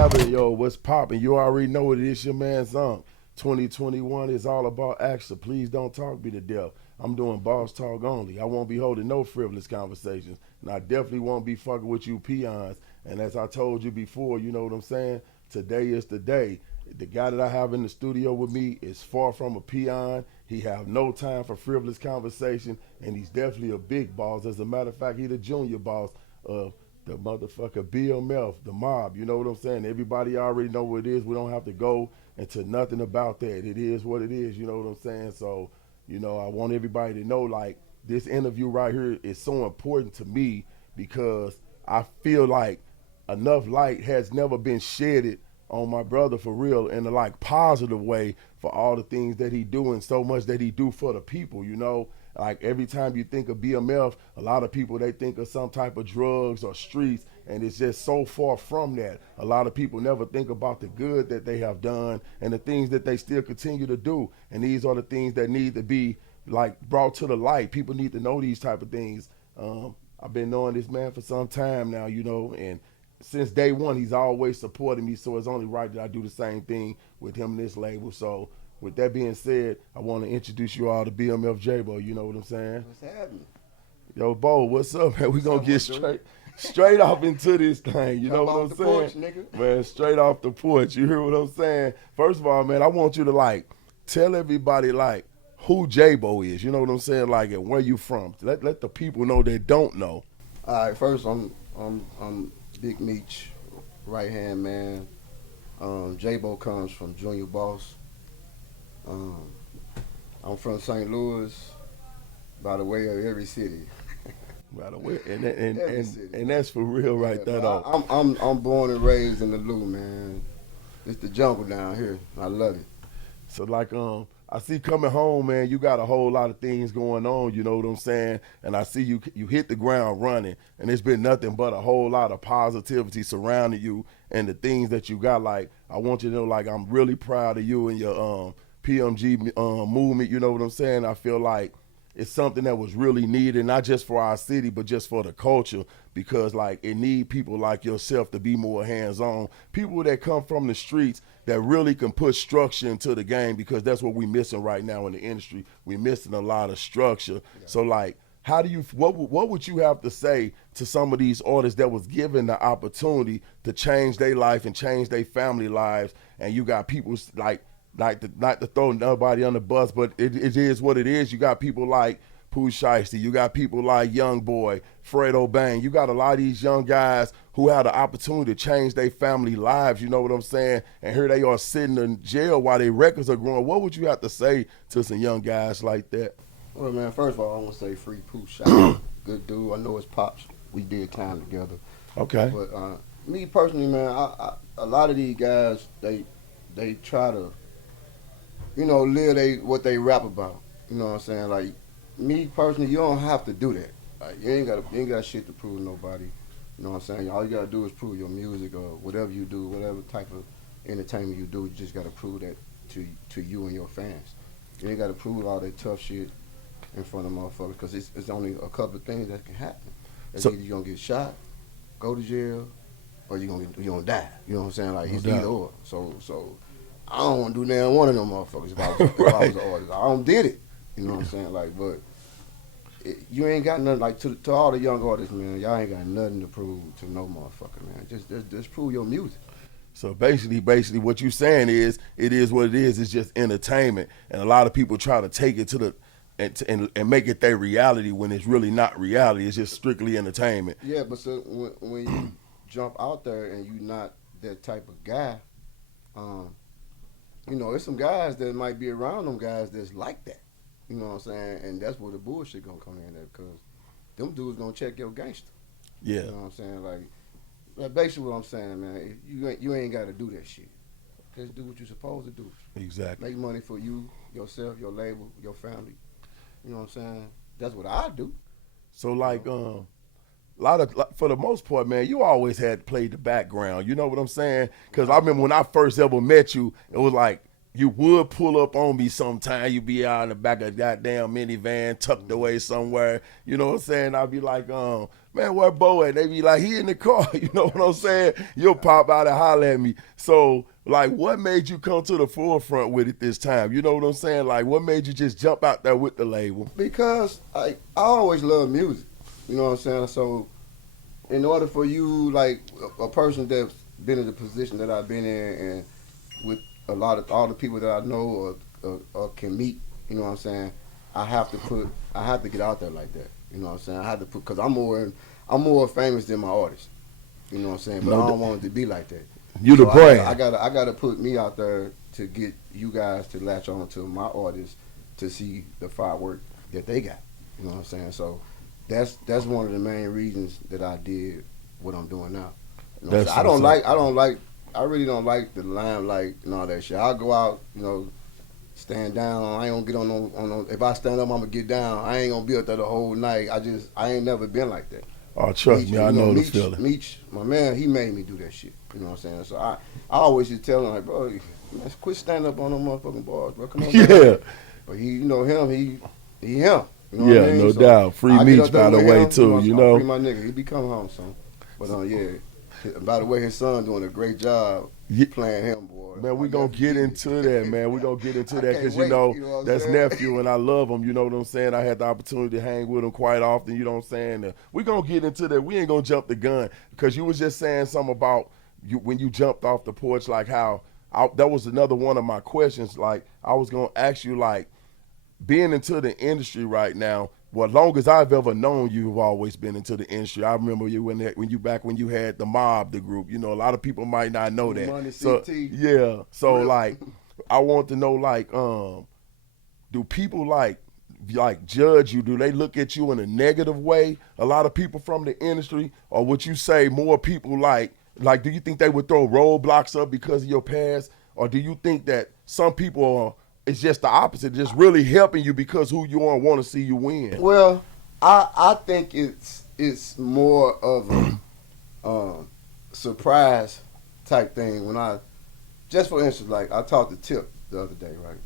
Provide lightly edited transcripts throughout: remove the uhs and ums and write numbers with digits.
have it, yo. What's poppin'? You already know it. It's your man Unk. 2021 is all about action. Please don't talk me to death. I'm doing boss talk only. I won't be holding no frivolous conversations, and I definitely won't be fucking with you peons. And as I told you before, you know what I'm saying? Today is the day. The guy that I have in the studio with me is far from a peon. He have no time for frivolous conversation, and he's definitely a big boss. As a matter of fact, he the junior boss of the motherfucker BMF, the mob. You know what I'm saying? Everybody already know what it is. We don't have to go into nothing about that. It is what it is. You know what I'm saying? So, you know, I want everybody to know, like, this interview right here is so important to me because I feel like enough light has never been shedded on my brother for real in a like positive way for all the things that he do and so much that he do for the people, you know. Like every time you think of BMF, a lot of people, they think of some type of drugs or streets, and it's just so far from that. A lot of people never think about the good that they have done and the things that they still continue to do. And these are the things that need to be like brought to the light. People need to know these type of things. I've been knowing this man for some time now, you know, and since day one, he's always supported me, so it's only right that I do the same thing with him and this label. So with that being said, I want to introduce you all to BMF J Bo. You know what I'm saying? What's happening? Yo, Bo, what's up, man? We gonna get straight off into this thing. You know what I'm saying? Porch, nigga. Man, straight off the porch. You hear what I'm saying? First of all, man, I want you to like tell everybody like who J Bo is. You know what I'm saying? Like, and where you from? Let the people know that don't know. All right, first I'm Big Meech, right hand man. J Bo comes from Junior Boss. I'm from St. Louis, by the way of every city. By the way, and that's for real, right? Yeah, that off. I'm born and raised in the Lou, man. It's the jungle down here. I love it. So like I see coming home, man, you got a whole lot of things going on, you know what I'm saying? And I see you hit the ground running, and it's been nothing but a whole lot of positivity surrounding you and the things that you got. Like, I want you to know, like, I'm really proud of you and your PMG movement, you know what I'm saying? I feel like it's something that was really needed, not just for our city, but just for the culture, because like it need people like yourself to be more hands-on, people that come from the streets that really can put structure into the game, because that's what we're missing right now in the industry. We're missing a lot of structure. Yeah. So like, how do you, what would you have to say to some of these artists that was given the opportunity to change their life and change their family lives, and you got people like, not to throw nobody on the bus, but it is what it is. You got people like Pooh Shiesty, you got people like Young Boy, Fredo Bang. You got a lot of these young guys who had the opportunity to change their family lives, you know what I'm saying? And here they are sitting in jail while their records are growing. What would you have to say to some young guys like that? Well, man, first of all, I want to say free Pooh Shiesty. Good dude. I know his pops. We did time together. Okay. But me personally, man, a lot of these guys, they try to, you know, live what they rap about. You know what I'm saying? Like, me personally, you don't have to do that. Like, you ain't got shit to prove to nobody. You know what I'm saying? All you gotta do is prove your music or whatever you do, whatever type of entertainment you do. You just gotta prove that to you and your fans. You ain't gotta prove all that tough shit in front of motherfuckers, because it's only a couple of things that can happen. It's either you gonna get shot, go to jail, or you gonna die. You know what I'm saying? Like, it's either or. So I don't want to do nothing one of them motherfuckers if I was an artist. I don't did it. You know what I'm saying? Like, but you ain't got nothing, like, to all the young artists, man, y'all ain't got nothing to prove to no motherfucker, man. Just prove your music. So basically what you saying is, it is what it is. It's just entertainment. And a lot of people try to take it to the, and make it their reality when it's really not reality. It's just strictly entertainment. Yeah, but so when you jump out there and you not that type of guy, you know, there's some guys that might be around them guys that's like that. You know what I'm saying? And that's where the bullshit gonna come in at, because them dudes gonna check your gangster. Yeah. You know what I'm saying? Like basically what I'm saying, man, you ain't gotta do that shit. Just do what you're supposed to do. Exactly. Make money for you, yourself, your label, your family. You know what I'm saying? That's what I do. So like, for the most part, man, you always had played the background. You know what I'm saying? Because I remember when I first ever met you, it was like you would pull up on me sometime. You'd be out in the back of a goddamn minivan, tucked away somewhere. You know what I'm saying? I'd be like, man, where Bo at? They be like, he in the car. You know what I'm saying? You'll pop out and holler at me. So, like, what made you come to the forefront with it this time? You know what I'm saying? Like, what made you just jump out there with the label? Because I always love music. You know what I'm saying? So, in order for you, like, a person that's been in the position that I've been in, and with all the people that I know or can meet, you know what I'm saying? I have to get out there like that. You know what I'm saying? I have to put, because I'm more famous than my artist. You know what I'm saying? But I don't want it to be like that. You the brand. I gotta put me out there to get you guys to latch on to my artists to see the firework that they got. You know what I'm saying? So that's one of the main reasons that I did what I'm doing now. You know I really don't like the limelight and all that shit. I'll go out, you know, stand down. I ain't gonna get on no. If I stand up, I'm gonna get down. I ain't gonna be up there the whole night. I ain't never been like that. Oh, trust me, I know the feeling. Meech, my man, he made me do that shit. You know what I'm saying? So I always just tell him, like, bro, man, quit standing up on them motherfucking bars, bro. Come on. Yeah. But he, you know him, he him. You know Yeah, what I mean? no So doubt. Free Meech, by the way, too. You know. Free my nigga. He be coming home, son. But yeah. By the way, his son doing a great job playing him, boy. Man, we gonna get into that, man. We gonna get into that because you know that's nephew and I love him. You know what I'm saying? I had the opportunity to hang with him quite often. You know what I'm saying? We gonna get into that. We ain't gonna jump the gun because you was just saying something about you when you jumped off the porch, like how that was another one of my questions. Like I was gonna ask you, like being into the industry right now. Well, long as I've ever known you, have always been into the industry. I remember you when you had the Mob, the group. You know, a lot of people might not know that. Money, so CT. yeah, so like, I want to know like, do people like judge you? Do they look at you in a negative way? A lot of people from the industry, or would you say more people like? Do you think they would throw roadblocks up because of your past, or do you think that some people are? It's just the opposite, just really helping you because who you are and want to see you win. Well, I think it's more of a surprise type thing. When just for instance, like I talked to Tip the other day, right?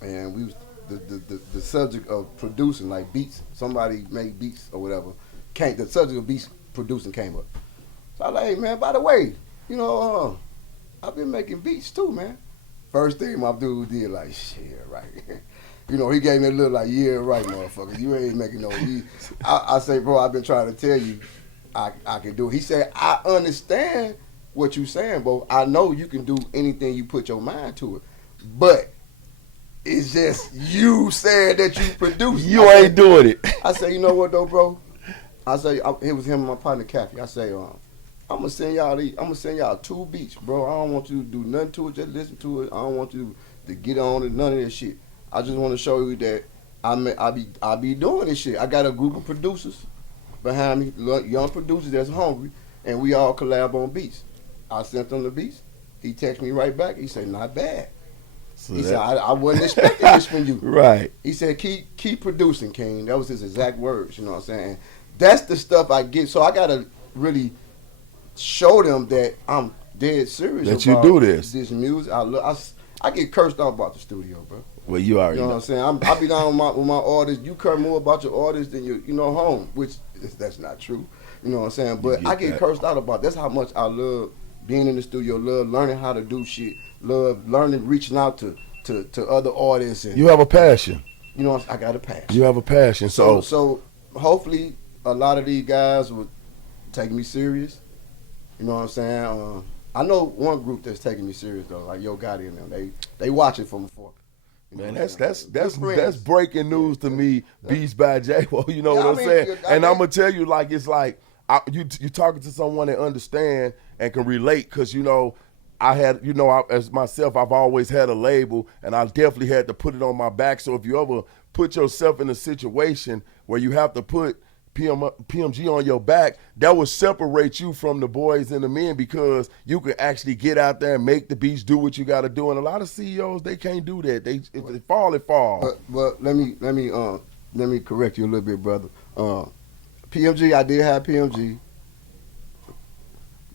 And we was the subject of producing like beats. Somebody made beats or whatever. The subject of beats producing came up. So I was like, hey man, by the way, you know, I've been making beats too, man. First thing my dude did, like, shit, right. You know, he gave me a look like, yeah, right, motherfucker. You ain't making no beats. I say, bro, I've been trying to tell you I can do it. He said, I understand what you saying, bro. I know you can do anything you put your mind to it. But it's just you saying that you produce. You ain't doing it. I say, you know what, though, bro? I say, it was him and my partner, Kathy. I say, I'm gonna send y'all 2 beats, bro. I don't want you to do nothing to it, just listen to it. I don't want you to get on it, none of that shit. I just want to show you that I be doing this shit. I got a group of producers behind me, young producers that's hungry, and we all collab on beats. I sent them the beats. He texted me right back. He said, not bad. So he said, I wasn't expecting this from you. Right. He said, keep producing, King. That was his exact words, you know what I'm saying? That's the stuff I get. So I gotta really show them that I'm dead serious that about you do this music. I get cursed out about the studio, bro. Well, you already know what I'm saying. I be down with my artists. You care more about your artists than you know home, which that's not true. You know what I'm saying. But I get cursed out about. That's how much I love being in the studio. Love learning how to do shit. Love learning, reaching out to other artists. And you have a passion. You know, I got a passion. You have a passion. So hopefully a lot of these guys will take me serious. You know what I'm saying? I know one group that's taking me serious though, like Yo Gotti and them. They watch it from afar. Man, that's breaking news to me. Beats by J Bo. You know what I'm saying? And I'm gonna tell you, like it's like you talking to someone that understand and can relate, because you know I had, you know, as myself, I've always had a label, and I definitely had to put it on my back. So if you ever put yourself in a situation where you have to put PMG on your back, that will separate you from the boys and the men, because you can actually get out there and make the beats, do what you got to do. And a lot of CEOs, they can't do that. If they fall, it fall. But let me correct you a little bit, brother. PMG, I did have PMG.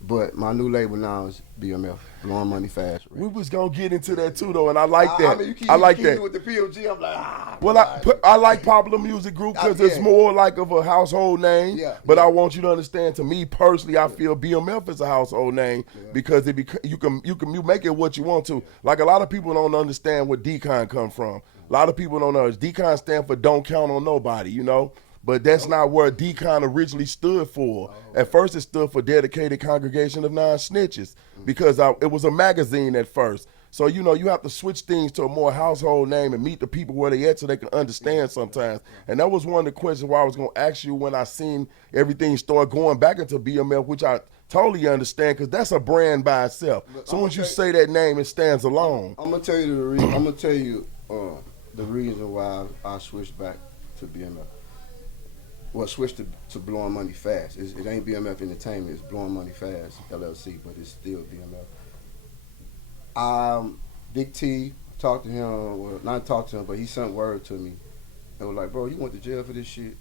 But my new label now is BMF, Blowing Money Fast. We was gonna get into that too, though, and I like that. I mean, I like that. with the PMG. I'm like, Well, I like Popular Music Group because it's more like of a household name. Yeah, but I want you to understand, to me personally, I feel BMF is a household name because you can make it what you want to. Like a lot of people don't understand where DCON come from. A lot of people don't know. DCON stand for Don't Count on Nobody, you know. But that's not where DCON originally stood for. At first, it stood for Dedicated Congregation of Non-Snitches because it was a magazine at first. So, you know, you have to switch things to a more household name and meet the people where they at so they can understand sometimes. And that was one of the questions why I was going to ask you when I seen everything start going back into BMF, which I totally understand because that's a brand by itself. So once you say that name, it stands alone. I'm going to tell you the reason. I'm going to tell you the reason why I switched back to BMF. Well, switched to Blowing Money Fast. It ain't BMF Entertainment. It's Blowing Money Fast, LLC, but it's still BMF. Big T, talked to him, well, not talked to him, but he sent word to me. And was like, bro, you went to jail for this shit.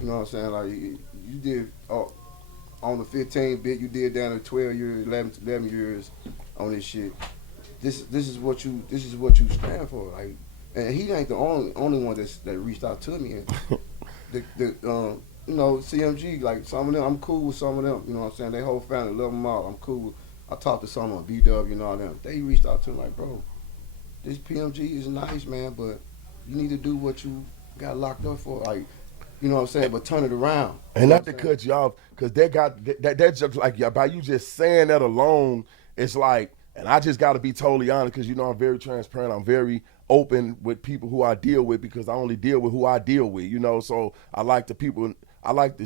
You know what I'm saying? Like, you did, on the 15 bit, you did down to 12 years, 11 years on this shit. This is what you stand for. Like, and he ain't the only one that reached out to me. You know, CMG, like some of them, I'm cool with some of them. You know what I'm saying? They whole family, love them all. I'm cool. I talked to some on BW and all them. They reached out to me like, bro, this PMG is nice, man, but you need to do what you got locked up for. Like, you know what I'm saying? But turn it around. And not to cut you off, because that's just like, by you just saying that alone, it's like, and I just got to be totally honest because, you know, I'm very transparent. I'm very open with people who I deal with because I only deal with who I deal with, you know. So I like to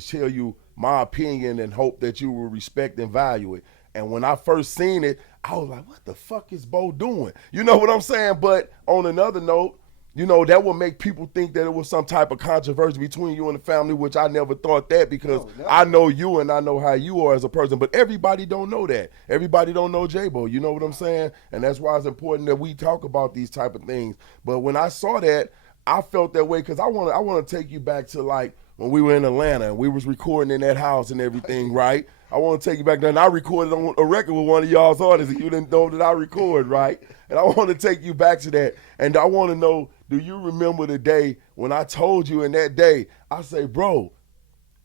tell you my opinion and hope that you will respect and value it. And when I first seen it, I was like, what the fuck is Bo doing? You know what I'm saying? But on another note, you know, that would make people think that it was some type of controversy between you and the family, which I never thought that because I know you and I know how you are as a person. But everybody don't know that. Everybody don't know J Bo. You know what I'm saying? And that's why it's important that we talk about these type of things. But when I saw that, I felt that way because I want to take you back to like when we were in Atlanta and we was recording in that house and everything, right? I want to take you back there, and I recorded on a record with one of y'all's artists, and you didn't know that I record, right? And I want to take you back to that, and I want to know, do you remember the day when I told you in that day, I say, bro,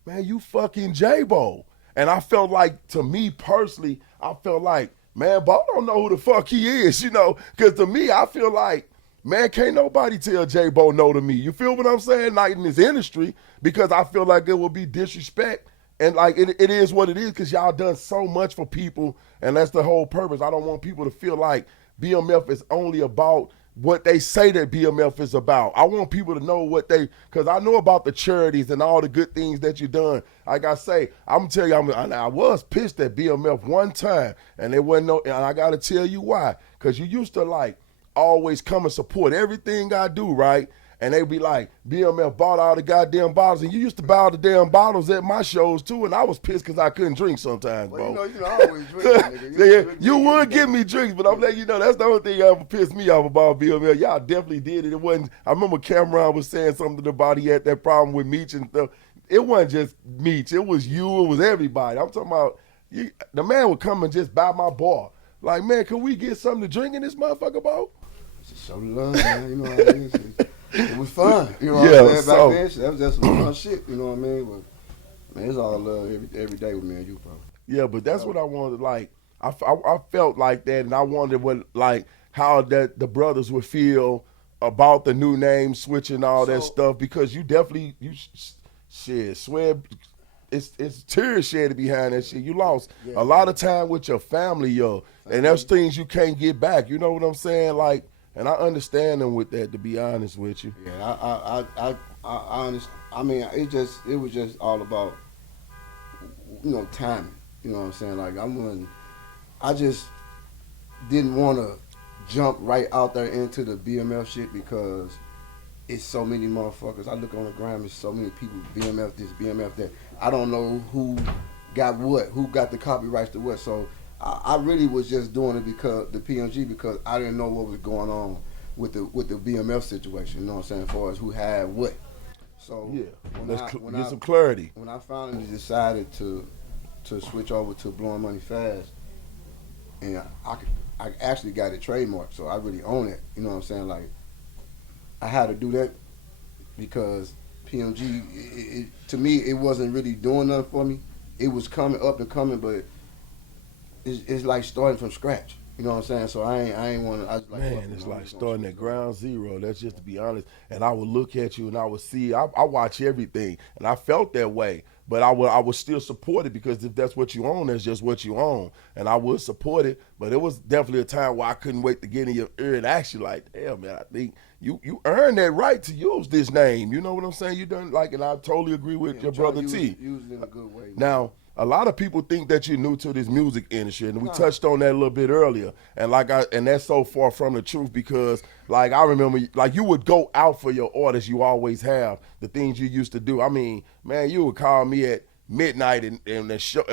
man, you fucking J Bo. And I felt like, to me personally, I felt like, man, Bo don't know who the fuck he is, you know? Because to me, I feel like, man, can't nobody tell J Bo no to me. You feel what I'm saying? Not in this industry, because I feel like it will be disrespect. And like it is what it is because y'all done so much for people, and that's the whole purpose. I don't want people to feel like BMF is only about what they say that BMF is about. I want people to know because I know about the charities and all the good things that you've done. Like I say, I'm gonna tell you, I was pissed at BMF one time, and it wasn't and I gotta tell you why. Because you used to like always come and support everything I do, right? And they be like, BMF bought all the goddamn bottles, and you used to buy all the damn bottles at my shows too, and I was pissed because I couldn't drink sometimes, bro. Well, you know, I always drink, nigga. You would give me drinks, but I'm letting you know that's the only thing that ever pissed me off about BMF. Y'all definitely did it. It wasn't. I remember Cameron was saying something about he had that problem with Meech and stuff. It wasn't just Meech. It was you. It was everybody. I'm talking about the man would come and just buy my bar. Like, man, can we get something to drink in this motherfucker, bro? Show the love, man. You know what I mean? It was fun, you know what I'm saying? Back then, that was just some fun shit, you know what I mean? But, man, it's all love every day with me and you, bro. Yeah, but that's what I wanted. Like, I felt like that, and I wondered how that the brothers would feel about the new name switching all that stuff because you definitely swear it's tears shed behind that shit. You lost a lot of time with your family, yo, and there's things you can't get back. You know what I'm saying? Like. And I understand them with that, to be honest with you. Yeah, I understand. I mean, it was just all about, you know, timing. You know what I'm saying? Like I just didn't want to jump right out there into the BMF shit because it's so many motherfuckers. I look on the gram, it's so many people, BMF this, BMF that. I don't know who got what, who got the copyrights to what. So I really was just doing it because the PMG because I didn't know what was going on with the BMF situation. You know what I'm saying? As far as who had what. So yeah, let's get some clarity. When I finally decided to to switch over to Blowing Money Fast, and I actually got it trademarked, so I really own it. You know what I'm saying? Like, I had to do that because PMG, to me, it wasn't really doing nothing for me. It was coming up and coming, but it's like starting from scratch. You know what I'm saying? So I ain't want to. Like, man, it's like starting at ground zero. That's just to be honest. And I would look at you and I would see. I watch everything, and I felt that way. But I would still support it because if that's what you own, that's just what you own. And I would support it. But it was definitely a time where I couldn't wait to get in your ear and actually like, damn man, I think you earned that right to use this name. You know what I'm saying? You done like, and I totally agree with your brother T. Use it in a good way. Man. Now, a lot of people think that you're new to this music industry, and we touched on that a little bit earlier. And and that's so far from the truth because, like, I remember, like, you would go out for your artists. You always have the things you used to do. I mean, man, you would call me at midnight and the show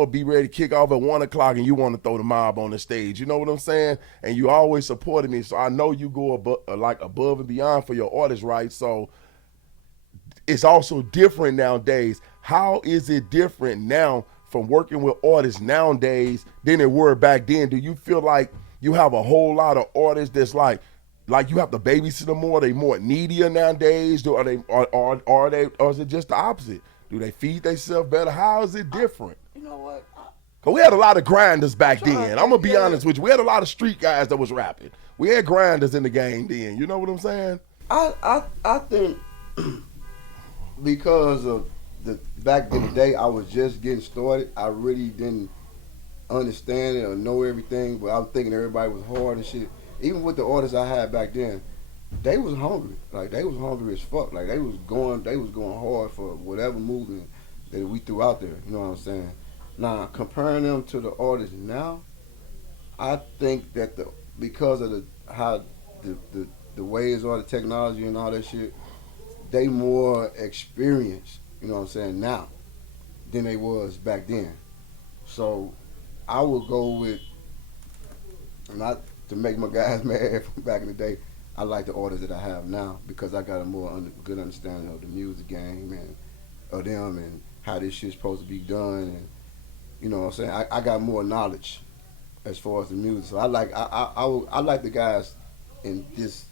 would be ready to kick off at 1 o'clock, and you want to throw the mob on the stage. You know what I'm saying? And you always supported me, so I know you go above and beyond for your artists, right? So it's also different nowadays. How is it different now from working with artists nowadays than it were back then? Do you feel like you have a whole lot of artists that's like you have to babysit them more? Are they more needier nowadays? Or is it just the opposite? Do they feed themselves better? How is it different? You know what? Cause we had a lot of grinders back then. I'm gonna be honest with you. We had a lot of street guys that was rapping. We had grinders in the game then. You know what I'm saying? I think because of back in the day, I was just getting started. I really didn't understand it or know everything, but I was thinking everybody was hard and shit. Even with the artists I had back then, they was hungry. Like, they was hungry as fuck. Like, they was going hard for whatever movement that we threw out there. You know what I'm saying? Now, comparing them to the artists now, I think that because of how the ways are, the technology and all that shit, they more experienced, you know what I'm saying, now than they was back then. So I would go with, not to make my guys mad from back in the day, I like the artists that I have now because I got a more good understanding of the music game and of them and how this shit's supposed to be done, and you know what I'm saying. I got more knowledge as far as the music. So I like the guys in this.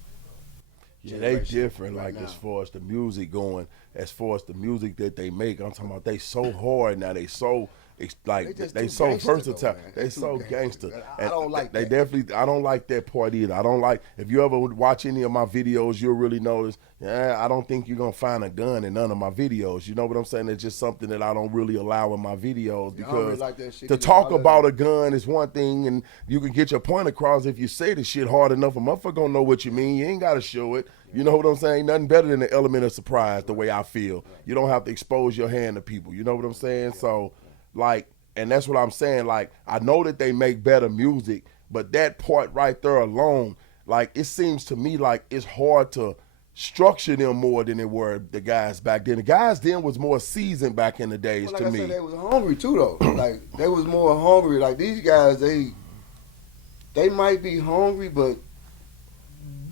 Yeah, they different, right, like now. As far as the music going, as far as the music that they make, I'm talking about they so hard now, they so they so versatile, they so gangster. I don't like that. Definitely, I don't like that part either. I don't like, if you ever watch any of my videos, you'll really notice, I don't think you're gonna find a gun in none of my videos. You know what I'm saying? It's just something that I don't really allow in my videos because to talk about a gun is one thing, and you can get your point across if you say the shit hard enough. A motherfucker gonna know what you mean. You ain't gotta show it. You know what I'm saying? Nothing better than the element of surprise, the way I feel. You don't have to expose your hand to people. You know what I'm saying? So, like, and that's what I'm saying. Like, I know that they make better music, but that part right there alone, like, it seems to me like it's hard to structure them more than it were the guys back then. The guys then was more seasoned back in the days, like to I me. Said, they was hungry too, though. Like, they was more hungry. Like, these guys, they might be hungry, but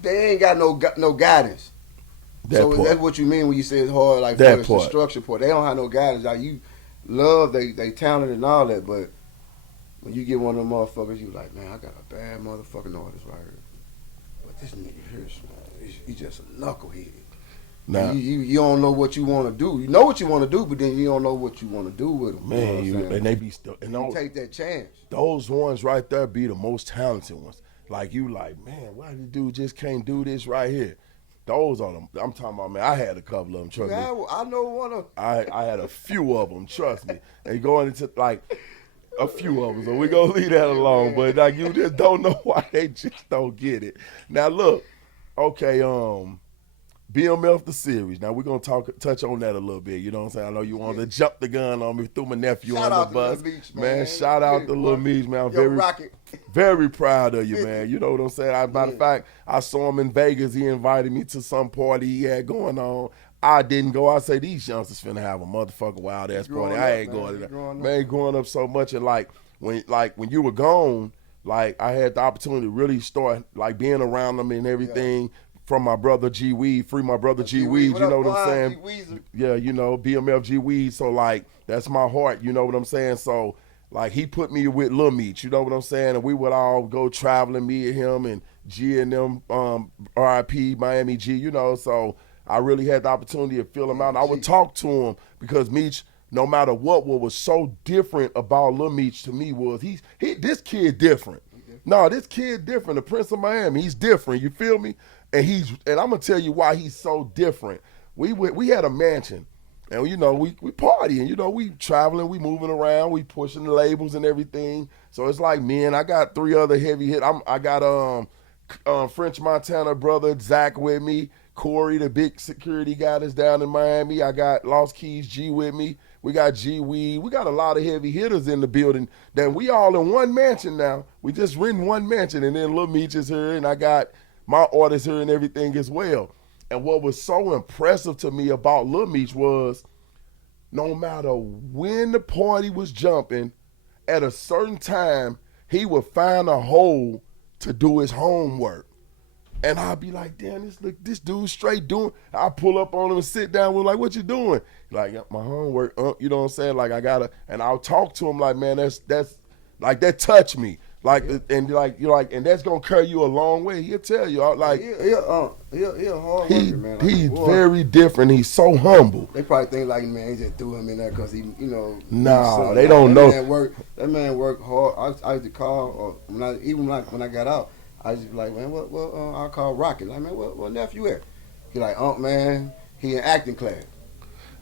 they ain't got no guidance. So that's what you mean when you say it's hard, like, for the structure part. They don't have no guidance. Like, you love they talent and all that, but when you get one of them motherfuckers, you like, man, I got a bad motherfucking artist right here. But this nigga here, he's just a knucklehead. Nah. You don't know what you want to do. You know what you want to do, but then you don't know what you want to do with them. Man, you know and they be still. And you take that chance. Those ones right there be the most talented ones. Like, you like, man, why the dude just can't do this right here? Those are them. I'm talking about, man, I had a couple of them, trust me. I know one of them. I had a few of them, trust me. And going into, like, a few of them, so we're going to leave that alone. But, like, you just don't know why they just don't get it. Now, look, okay, BMF the series. Now, we're going to touch on that a little bit. You know what I'm saying? I know you wanted to jump the gun on me, threw my nephew on the bus. Lil Meech, man, shout out to Lil Meech, man. I'm very proud of you, man. You know what I'm saying? Matter of fact, I saw him in Vegas. He invited me to some party he had going on. I didn't go. I say, these youngsters finna have a motherfucking wild-ass party. I ain't going to that. Man, growing up so much. And, like when you were gone, like, I had the opportunity to really start, like, being around them and everything. from my brother G Weed, free my brother G Weed, you know what I'm saying? Yeah, you know, BMF G Weed. So like that's my heart, you know what I'm saying? So like he put me with Lil Meech, you know what I'm saying? And we would all go traveling, me and him and G and them, RIP, Miami G, you know, so I really had the opportunity to feel him out. And I would talk to him because Meech, no matter what was so different about Lil Meech to me was this kid different. No, this kid different. The Prince of Miami, he's different. You feel me? And I'm gonna tell you why he's so different. We had a mansion, and you know we partying. You know we traveling, we moving around, we pushing the labels and everything. So it's like me and I got 3 other heavy hit. I got French Montana brother Zach with me. Corey, the big security guy that's down in Miami. I got Lost Keys G with me. We got G Weed. We got a lot of heavy hitters in the building. Then we all in one mansion now. We just renting one mansion, and then Lil Meech is here, and I got my artists here and everything as well. And what was so impressive to me about Lil Meech was no matter when the party was jumping, at a certain time, he would find a hole to do his homework. And I'll be like, damn, this dude straight doing. I pull up on him and sit down with him, like, what you doing? Like, my homework, you know what I'm saying? Like, I gotta, and I'll talk to him like, man, that's like that touched me. Like, and like you're like, and that's gonna carry you a long way. He'll tell you, like, he's a hard worker, man. Like, he's very different. He's so humble. They probably think like, man, he just threw him in there because he, you know. Nah, they don't know. That man worked hard. I used to call, or when I got out. I just be like, man, I'll call Rocket. Like, man, what nephew at? He like, man, he in acting class.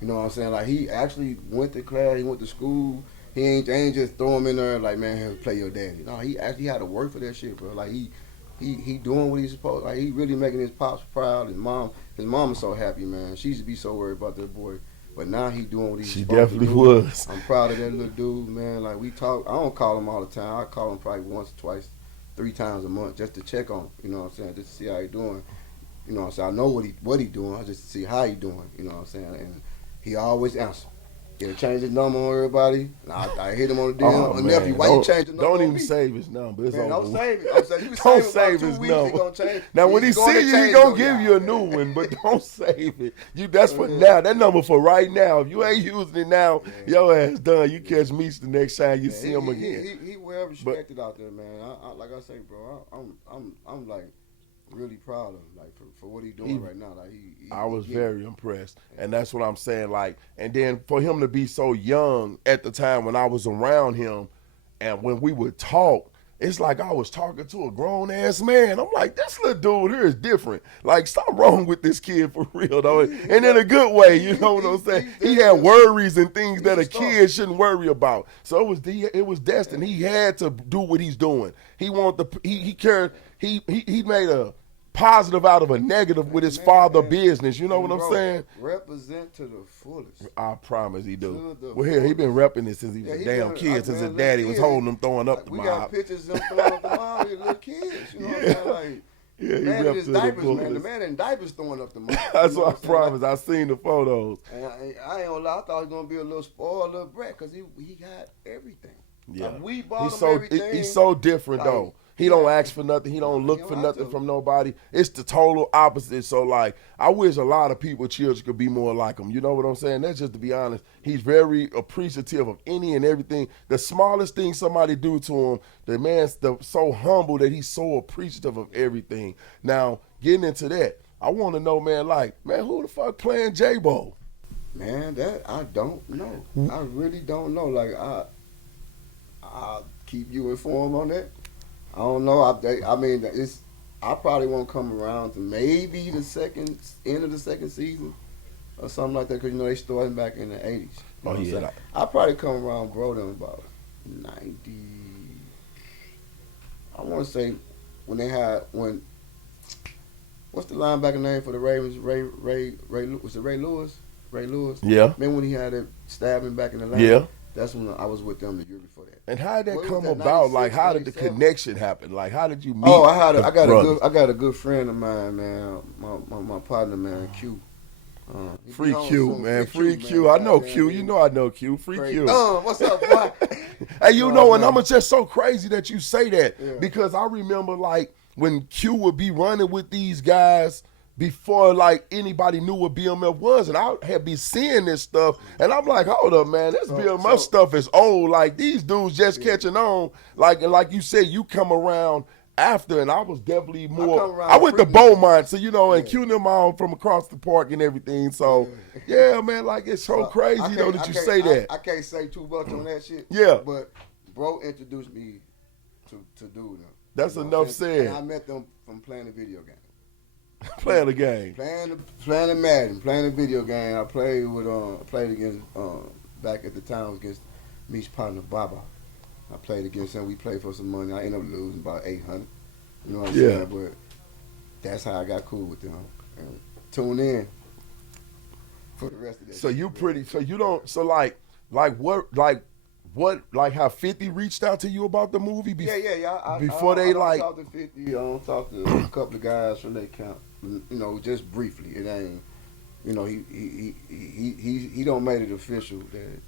You know what I'm saying? Like, he actually went to class, he went to school. He ain't just throw him in there like, man, here, play your daddy. No, he actually had to work for that shit, bro. Like, he doing what he's supposed. Like, he really making his pops proud. His mom is so happy, man. She used to be so worried about that boy. But now he doing what he's supposed to do. She definitely was. I'm proud of that little dude, man. Like, we talk. I don't call him all the time. I call him probably once, twice, 3 times a month just to check on him, you know what I'm saying, just to see how he doing. You know what I'm saying? I know what he doing, I just to see how he doing, you know what I'm saying? And he always answer. He'll change his number on everybody. I hit him on the DM. Nephew, why you change the number? Don't even save his number. It's man, over. Don't save it. I'm saying, you don't save his weeks, number. Gonna change. Now when he see you, he gonna give you a new one, but don't save it. That's for now. That number for right now. If you ain't using it now, your ass done. You catch Meech the next time you see him again. He well respected out there, man. Like I say, bro, I'm like really proud of him, like for what he doing right now. Like I was very impressed, and that's what I'm saying. Like, and then for him to be so young at the time when I was around him, and when we would talk, it's like I was talking to a grown ass man. I'm like, this little dude here is different. Like, something wrong with this kid for real though, and in a good way. You know what I'm saying? He had worries and things that a kid shouldn't worry about. So it was destined. He had to do what he's doing. He wanted he cared. He made a positive out of a negative with his father business. You know what I'm saying? Represent to the fullest. I promise he do. Well, here, he been repping it since he was a damn kid, since his daddy was holding him, throwing up the mob. We got pictures of him throwing up the mob with little kids. You know what I'm saying? Like, yeah, he man in his diapers, the man. The man in diapers throwing up the mob. That's what I promise. I seen the photos. And I ain't gonna lie, I thought he was gonna be a little spoiled little brat because he got everything. Yeah, like, we bought him everything. He's so different though. He don't ask for nothing. He don't look for nothing from nobody. It's the total opposite. So, like, I wish a lot of people, children, could be more like him. You know what I'm saying? That's just to be honest. He's very appreciative of any and everything. The smallest thing somebody do to him, the man's so humble that he's so appreciative of everything. Now, getting into that, I want to know, man, who the fuck playing J Bo? Man, that I don't know. I really don't know. Like, I'll keep you informed on that. I don't know. I mean, I probably won't come around to maybe the end of the second season or something like that, because, you know, they started back in the 80s. You know what I'm saying? I'll probably come around, bro, them about 90. I want to say what's the linebacker name for the Ravens? Was it Ray Lewis? Ray Lewis? Yeah. Remember when he had it stabbing back in the line? Yeah. That's when I was with them the year before that. And how did that come about? Like, how did the connection happen? Like, how did you meet? Oh, I got a good friend of mine, man. My partner, man, Q. Free Q, man. Free Q. I know Q. You know I know Q. Free Q. What's up, boy? Hey, you know, and I'm just so crazy that you say that, because I remember, like, when Q would be running with these guys, before like anybody knew what BMF was, and I had been seeing this stuff, and I'm like, hold up, man, this BMF stuff is old. Like these dudes just catching on. Like and like you said, you come around after, and I was definitely more. I went to Beaumont, so and queuing them all from across the park and everything. So yeah, man, like it's so crazy, that you say that. I can't say too much on that shit. Yeah, but bro introduced me to do them. That's enough said. And I met them from playing the video game. Playing the game. Playing the Madden, playing the video game. I played against back at the time against Meech's partner Baba. I played against him. We played for some money. I ended up losing about 800. You know what I'm saying? But that's how I got cool with them. And tune in for the rest of that. So you pretty. So you don't. So like what how 50 reached out to you about the movie? Yeah. I talked to 50. I don't talk to a couple of guys from that camp. Just briefly. It ain't. He don't make it official. That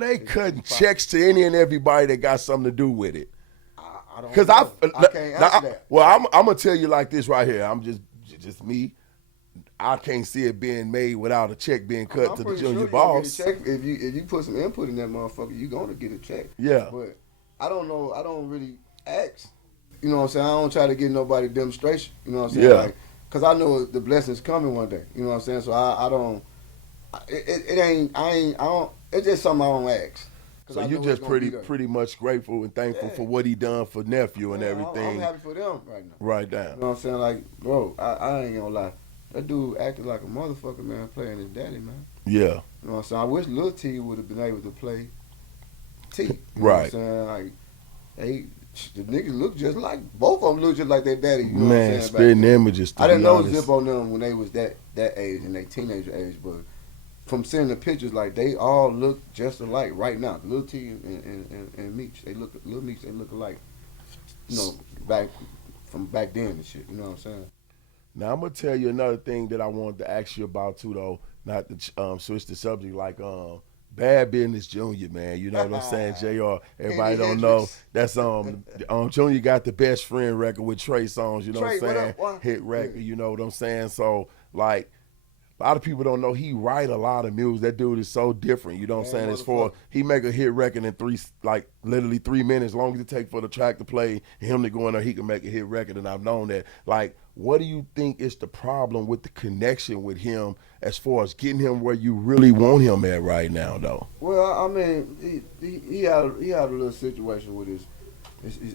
they cutting checks to any and everybody that got something to do with it. I don't. Because I can't answer that. Well, I'm gonna tell you like this right here. I'm just me. I can't see it being made without a check being cut to the junior boss. If you put some input in that motherfucker, you're gonna get a check. Yeah. But I don't know. I don't really ask. You know what I'm saying? I don't try to get nobody demonstration. You know what I'm saying? Yeah. Because I know the blessing's coming one day. You know what I'm saying? So I don't. It's just something I don't ask. So you just pretty much grateful and thankful for what he done for nephew and everything. I'm happy for them right now. Right down. You know what I'm saying? Like, bro, I ain't gonna lie. That dude acted like a motherfucker, man, playing his daddy, man. Yeah. You know what I'm saying? I wish Lil T would have been able to play T. You know right. what I'm saying? Like, the niggas look just like, both of them look just like their daddy. You know what I'm saying? Spitting images. I didn't know Zip on them when they was that age and they teenager age, but from seeing the pictures, like, they all look just alike right now. Lil T and Meech, Lil Meech, they look alike, back then and shit. You know what I'm saying? Now, I'm going to tell you another thing that I wanted to ask you about, too, though, not to switch the subject, like Bad Business Junior, man. You know what I'm saying, JR? Everybody don't know. That's Junior got the Best Friend record with Trey Songz, you know what I'm saying? Hit record, you know what I'm saying? So, like, a lot of people don't know he write a lot of music. That dude is so different, you know what I'm saying? As far he make a hit record in literally 3 minutes, as long as it take for the track to play, and him to go in there, he can make a hit record, and I've known that. Like, what do you think is the problem with the connection with him as far as getting him where you really want him at right now, though? Well, I mean, he had a little situation with his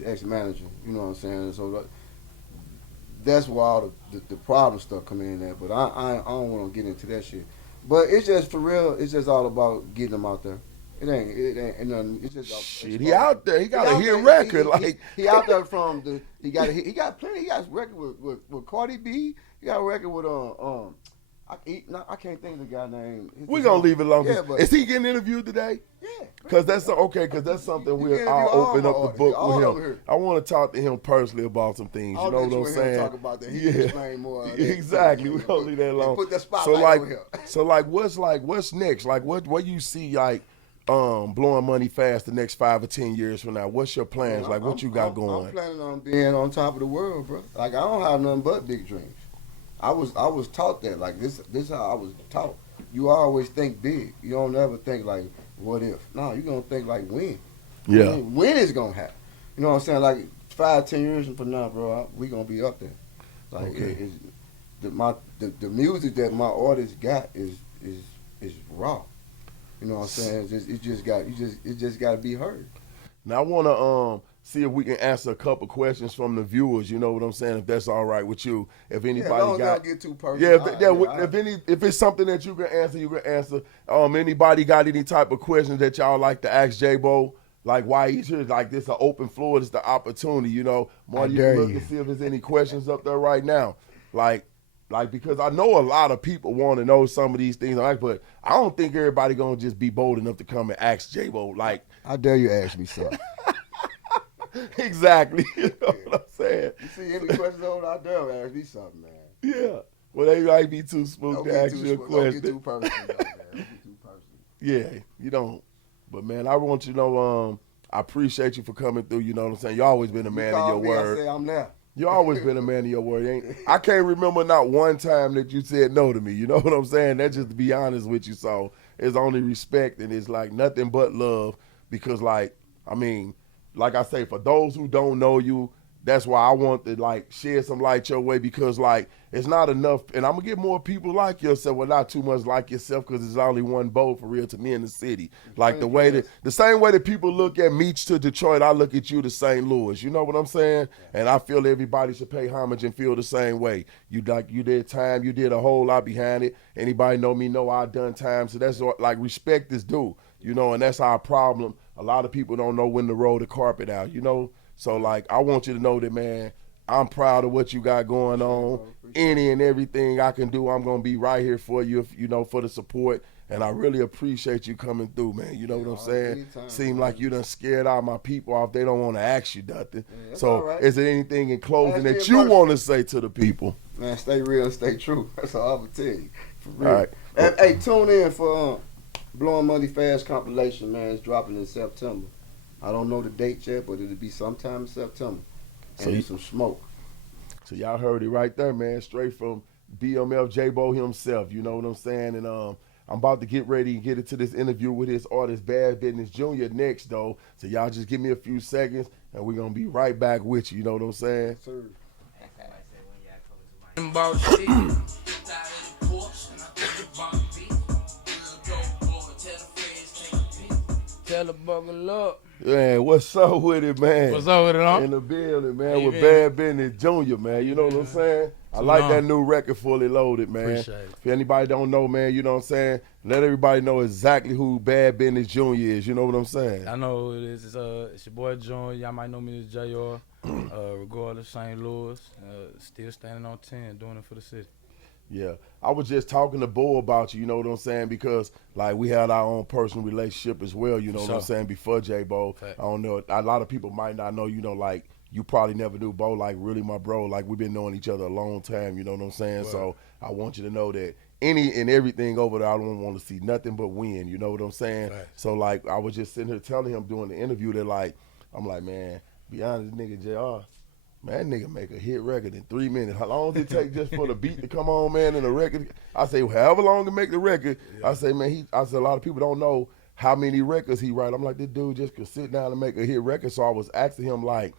ex-manager, you know what I'm saying? So that's where all the problem stuff come in there. But I don't want to get into that shit. But it's just, for real, it's just all about getting him out there. It ain't nothing. It's just shit. He out there. He got a hit record. He out there from the. He got plenty. He got a record with Cardi B. He got a record with I can't think of the guy name. We're gonna leave it alone. Yeah, but is he getting interviewed today? Yeah. Because that's something I'll open up the book with him. I want to talk to him personally about some things. You know what I'm saying? Talk about that. He can explain more. Exactly. We're gonna leave that alone. Put the spotlight on him. So what's next? Like what you see blowing money fast the next 5 or 10 years from now? What's your plans? What you got going? I'm planning on being on top of the world, bro. Like, I don't have nothing but big dreams. I was taught that. Like, this is how I was taught. You always think big. You don't ever think like, what if? No, you're gonna think like when. Yeah. When is gonna happen? You know what I'm saying? Like 5, 10 years from now, bro, we gonna be up there. Like, okay. The music that my artists got is raw. You know what I'm saying? It just got to be heard. Now I want to see if we can answer a couple questions from the viewers. You know what I'm saying? If that's all right with you. If anybody don't get too personal. If it's something that you can answer, you can answer. Anybody got any type of questions that y'all like to ask J Bo? Like why he's here? Like this, an open floor. This the opportunity. You know, Marty, you can look and see if there's any questions up there right now. Like, because I know a lot of people want to know some of these things, but I don't think everybody gonna just be bold enough to come and ask J Bo. Like, I dare you ask me something. Exactly. You know what I'm saying? You see any questions over there? I dare you ask me something, man. Yeah. Well, they might be too spooked to ask you a question. Don't get too personal, though, man. Don't get too personal. Yeah, you don't. But man, I want you to know, I appreciate you for coming through. You know what I'm saying? You always been a man of your word. I say I'm there. You always been a man of your word. I can't remember not one time that you said no to me. You know what I'm saying? That's just to be honest with you. So it's only respect and it's like nothing but love because like, I mean, like I say, for those who don't know you, that's why I want to like shed some light your way because like it's not enough, and I'm gonna get more people like yourself. Well, not too much like yourself because there's only one Bo for real to me in the city. Like the same way that people look at Meech to Detroit, I look at you to St. Louis. You know what I'm saying? And I feel everybody should pay homage and feel the same way. You did time, you did a whole lot behind it. Anybody know me know I've done time, so that's what, like respect is due. You know, and that's our problem. A lot of people don't know when to roll the carpet out. You know. So, like, I want you to know that, man, I'm proud of what you got going on. Any and everything I can do, I'm going to be right here for you, you know, for the support. And I really appreciate you coming through, man. You know what I'm saying? Anytime, Seem man. like you done scared out my people off. They don't want to ask you nothing. Yeah, So, right. is there anything in closing Ask that me you first. want to say to the people? Man, stay real and stay true. That's all I'm going to tell you. For real. All right. Hey, tune in for Blowing Money Fast compilation, man. It's dropping in September. I don't know the date yet, but it'll be sometime in September. So And some smoke. So y'all heard it right there, man. Straight from BMF J Bo himself. You know what I'm saying? And I'm about to get ready and get into this interview with his artist Bad Business Jr. next, though. So y'all just give me a few seconds, and we're gonna be right back with you. You know what I'm saying? Sir. About shit. Tell her buckle up. Man, what's up with it, man? What's up with it, huh? In the building, man, Hey, with man. Bad Business Jr., man. You know what I'm saying? I So like long. that new record, Fully Loaded, man. Appreciate it. If anybody don't know, man, you know what I'm saying? Let everybody know exactly who Bad Business Jr. is. You know what I'm saying? I know who it is. It's your boy John. Y'all might know me as JR. Regardless, St. Louis. Still standing on 10, doing it for the city. Yeah, I was just talking to Bo about you know what I'm saying, because like we had our own personal relationship as well, you know what I'm saying, before J Bo. Fact. I don't know, a lot of people might not know, you know, like you probably never knew Bo, like really my bro, like we've been knowing each other a long time, you know what I'm saying? Right. So I want you to know that any and everything over there, I don't want to see nothing but win, you know what I'm saying? Right. So like I was just sitting here telling him during the interview that like, I'm like, man, be honest, nigga JR, man, that nigga make a hit record in 3 minutes. How long does it take just for the beat to come on, man, and the record? I say, however long to make the record. Yeah. I say, man, I said, a lot of people don't know how many records he write. I'm like, this dude just could sit down and make a hit record. So I was asking him, like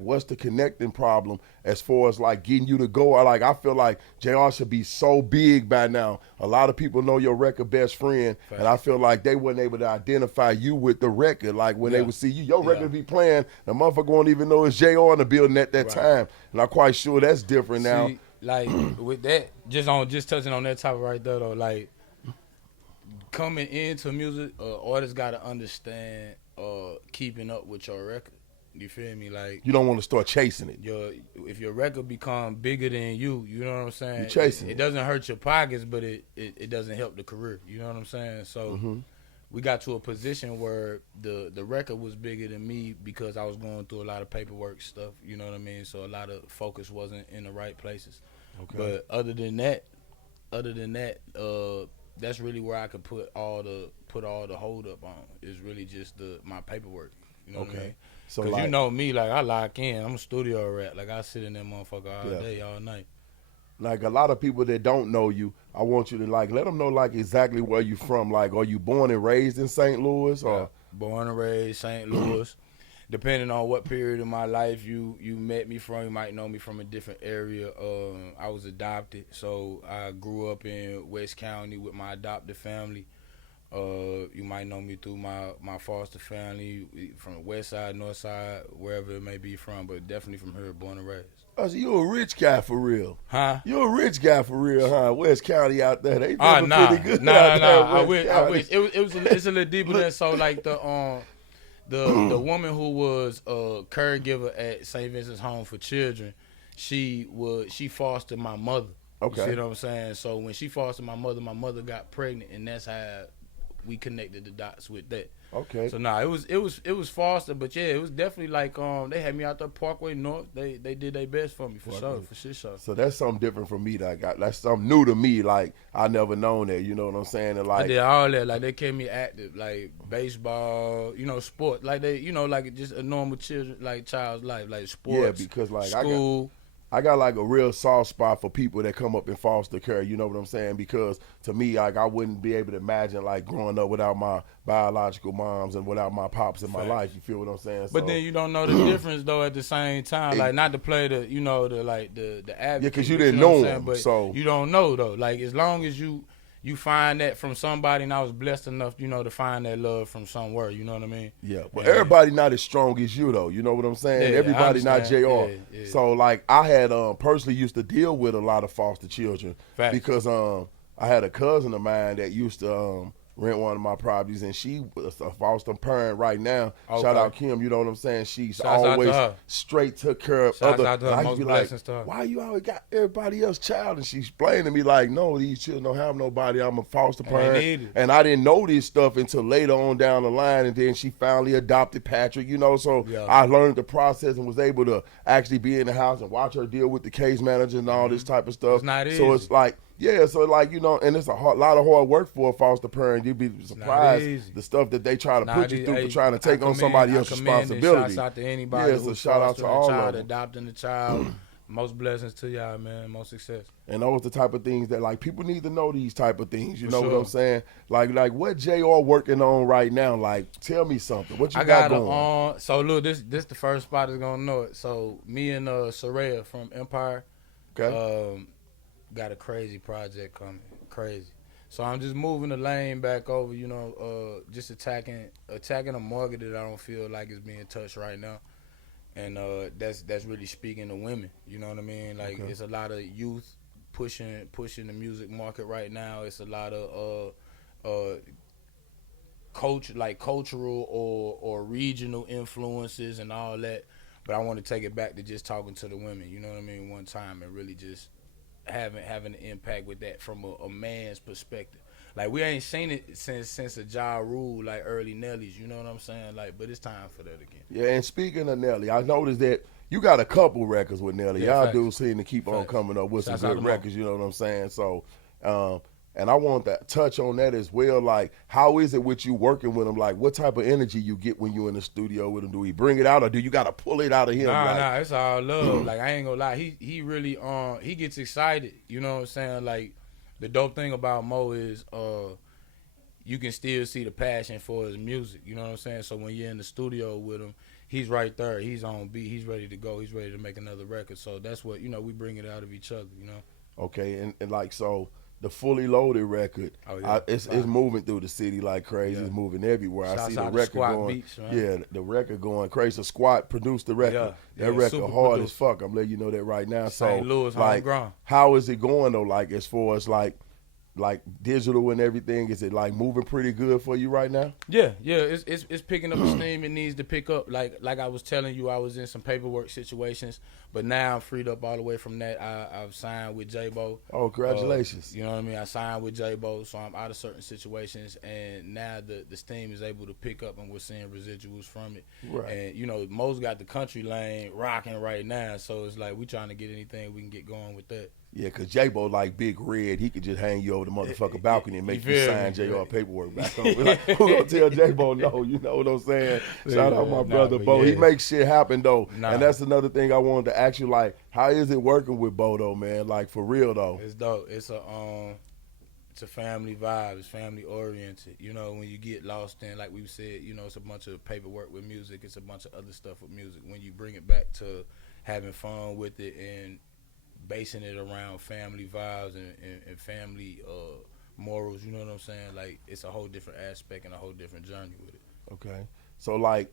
what's the connecting problem as far as, like, getting you to go? Like, I feel like JR should be so big by now. A lot of people know your record Best Friend, and I feel like they weren't able to identify you with the record. Like, when they would see you, your record be playing, the motherfucker won't even know it's JR in the building at that time. And I'm quite sure that's different now. See, like, with that, just touching on that topic right there, though, like, coming into music, artists got to understand keeping up with your record. You feel me? Like, you don't want to start chasing it. If your record become bigger than you know what I'm saying? You're chasing it doesn't hurt your pockets, but it doesn't help the career. You know what I'm saying? So we got to a position where the record was bigger than me because I was going through a lot of paperwork stuff. You know what I mean? So a lot of focus wasn't in the right places. Okay. But other than that, that's really where I could put all the hold up on. Is really just my paperwork. You know what I mean? So because, like, you know me, like, I lock in. I'm a studio rat. Like, I sit in that motherfucker all day, all night. Like, a lot of people that don't know you, I want you to, like, let them know, like, exactly where you from. Like, are you born and raised in St. Louis? Or? Yeah. Born and raised St. Louis. Depending on what period of my life you met me from, you might know me from a different area. I was adopted, so I grew up in West County with my adopted family. You might know me through my foster family from the west side, north side, wherever it may be from, but definitely from here, born and raised. Oh, so you a rich guy for real? Huh? You a rich guy for real, huh? West County out there, they pretty good. Nah. I wish. It's a little deeper than so. Like the woman who was a caregiver at St. Vincent's Home for Children, she fostered my mother. Okay. You see what I'm saying? So when she fostered my mother got pregnant, and that's how we connected the dots with that. Okay. So nah, it was Foster, but yeah, it was definitely like they had me out there Parkway North. They did their best for me for sure, for sure. So that's something different from me that I got. That's something new to me. Like I never known that. You know what I'm saying? And like I did all that. Like they kept me active, like baseball, sport, like they, like just a normal child's life, like sports. Yeah, because like school. I got like a real soft spot for people that come up in foster care, you know what I'm saying? Because to me, like I wouldn't be able to imagine like growing up without my biological moms and without my pops in my life. You feel what I'm saying? But then you don't know the difference though at the same time. Like not to play the the advocate. Yeah, because you didn't know them. But so you don't know though. Like as long as you find that from somebody, and I was blessed enough, to find that love from somewhere. You know what I mean? Yeah, but everybody not as strong as you though. You know what I'm saying? Yeah, Everybody not JR. Yeah. So like I had personally used to deal with a lot of foster children. Facts. Because I had a cousin of mine that used to rent one of my properties, and she was a foster parent right now. Okay. Shout out Kim, you know what I'm saying? She's Shouts always straight took care of Shouts other. out to her. I used Most to be blessings like, to her. why you always got everybody else child? And she explained to me like, no, these children don't have nobody. I'm a foster And they parent. need it. And I didn't know this stuff until later on down the line, and then she finally adopted Patrick, so Yeah. I learned the process and was able to actually be in the house and watch her deal with the case manager and all this type of stuff. It's not so easy. it's like, yeah, so like, and it's a lot of hard work for a foster parent. You'd be surprised the stuff that they try to put you through for trying to take on somebody else's responsibility. Shouts out to anybody so shout out to all child, of them. adopting the child. Most blessings to y'all, man. Most success. And those the type of things that like people need to know these type of things. You For know what sure. I'm saying? Like what JR working on right now? Like tell me something. What you I got got going? so look, this the first spot is gonna know it. So me and Soraya from Empire, Okay. got a crazy project coming. Crazy. So I'm just moving the lane back over, just attacking a market that I don't feel like is being touched right now. And that's really speaking to women. You know what I mean? Like it's a lot of youth pushing the music market right now. It's a lot of cultural or regional influences and all that. But I want to take it back to just talking to the women. You know what I mean? One time and really just having an impact with that from a man's perspective. Like we ain't seen it since a Ja Rule, like early Nelly's, you know what I'm saying? Like, but it's time for that again. Yeah, and speaking of Nelly, I noticed that you got a couple records with Nelly. Yeah, Y'all facts. do seem to keep on Facts. coming up with Shouts some out good to Mo. records, you know what I'm saying? So, and I want to touch on that as well. Like, how is it with you working with him? Like, what type of energy you get when you in the studio with him? Do he bring it out, or do you got to pull it out of him? Nah, it's all love. Like, I ain't gonna lie. He really, he gets excited. You know what I'm saying? Like, the dope thing about Mo is, you can still see the passion for his music. You know what I'm saying? So when you're in the studio with him, he's right there. He's on beat. He's ready to go. He's ready to make another record. So that's what, we bring it out of each other, Okay, and like, so the Fully Loaded record, it's moving through the city like crazy. Yeah. It's moving everywhere. Shouts I see the out to record Squat going. Beats, man. Yeah, the record going crazy. So Squat produced the record. Yeah, That record super hard produced. as fuck. I'm letting you know that right now. St. So Louis, like, homegrown. how is it going though? Like as far as like digital and everything, is it like moving pretty good for you right now? Yeah, it's picking up the steam it needs to pick up. Like I was telling you, I was in some paperwork situations, but now I'm freed up all the way from that. I've signed with J Bo. Oh, congratulations! You know what I mean? I signed with J Bo, so I'm out of certain situations, and now the steam is able to pick up, and we're seeing residuals from it. Right. And Mo's got the country lane rocking right now, so it's like we trying to get anything we can get going with that. Yeah, because J-Bo like Big Red. He could just hang you over the motherfucking balcony and make you feel sign me? JR paperwork back home. We're like, who gonna tell J-Bo no? You know what I'm saying? Shout out my brother but Bo. He yeah. makes shit happen though. Nah. And that's another thing I wanted to ask you, like, how is it working with Bo though, man? Like for real though. It's dope. It's a family vibe. It's family oriented. When you get lost in, like we said, it's a bunch of paperwork with music. It's a bunch of other stuff with music. When you bring it back to having fun with it and basing it around family vibes and family morals, you know what I'm saying? Like it's a whole different aspect and a whole different journey with it. Okay. So like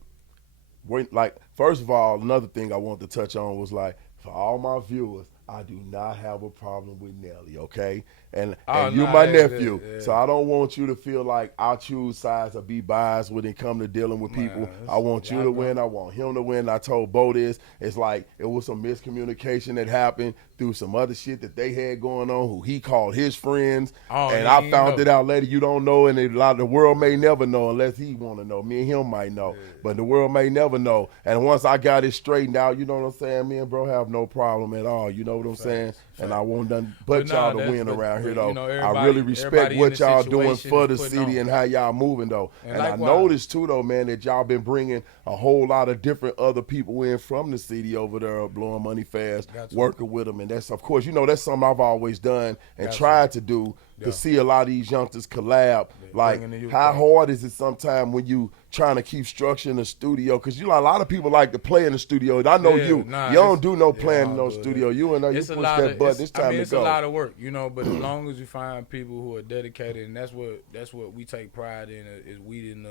first of all, another thing I wanted to touch on was like for all my viewers, I do not have a problem with Nelly, okay? And Oh, you're nah, my yeah, nephew, yeah. so I don't want you to feel like I choose sides or be biased when it come to dealing with people. Man, I want you y'all to go- win. I want him to win. I told Bo this. It's like it was some miscommunication that happened through some other shit that they had going on, who he called his friends. Oh, And he I ain't found know. it out later. You don't know, and a lot of the world may never know unless he want to know. Me and him might know, but the world may never know. And once I got it straightened out, you know what I'm saying? Me and bro have no problem at all. You know what I'm saying? And I want nothing but But y'all nah, to win but- around here, but, though. you know, I really respect everybody in what the y'all doing situation for is the putting city on. and how y'all moving, though. And I likewise. noticed, too, though, man, that y'all been bringing a whole lot of different other people in from the city over there, blowing money fast, Gotcha. working with them. And that's, of course, you know, that's something I've always done and Gotcha. tried to do Yeah. to see a lot of these youngsters collab. Like, bringing the youth how back. hard is it sometimes when you trying to keep structure in the studio? Because, you know, a lot of people like to play in the studio. And I know Yeah, you. nah, you don't it's- do no yeah, playing I in don't no do studio. that. You and you It's a push lot that of, button. It's time to it's go. a lot of work, you know. But as long as you find people who are dedicated, and that's what we take pride in, is weeding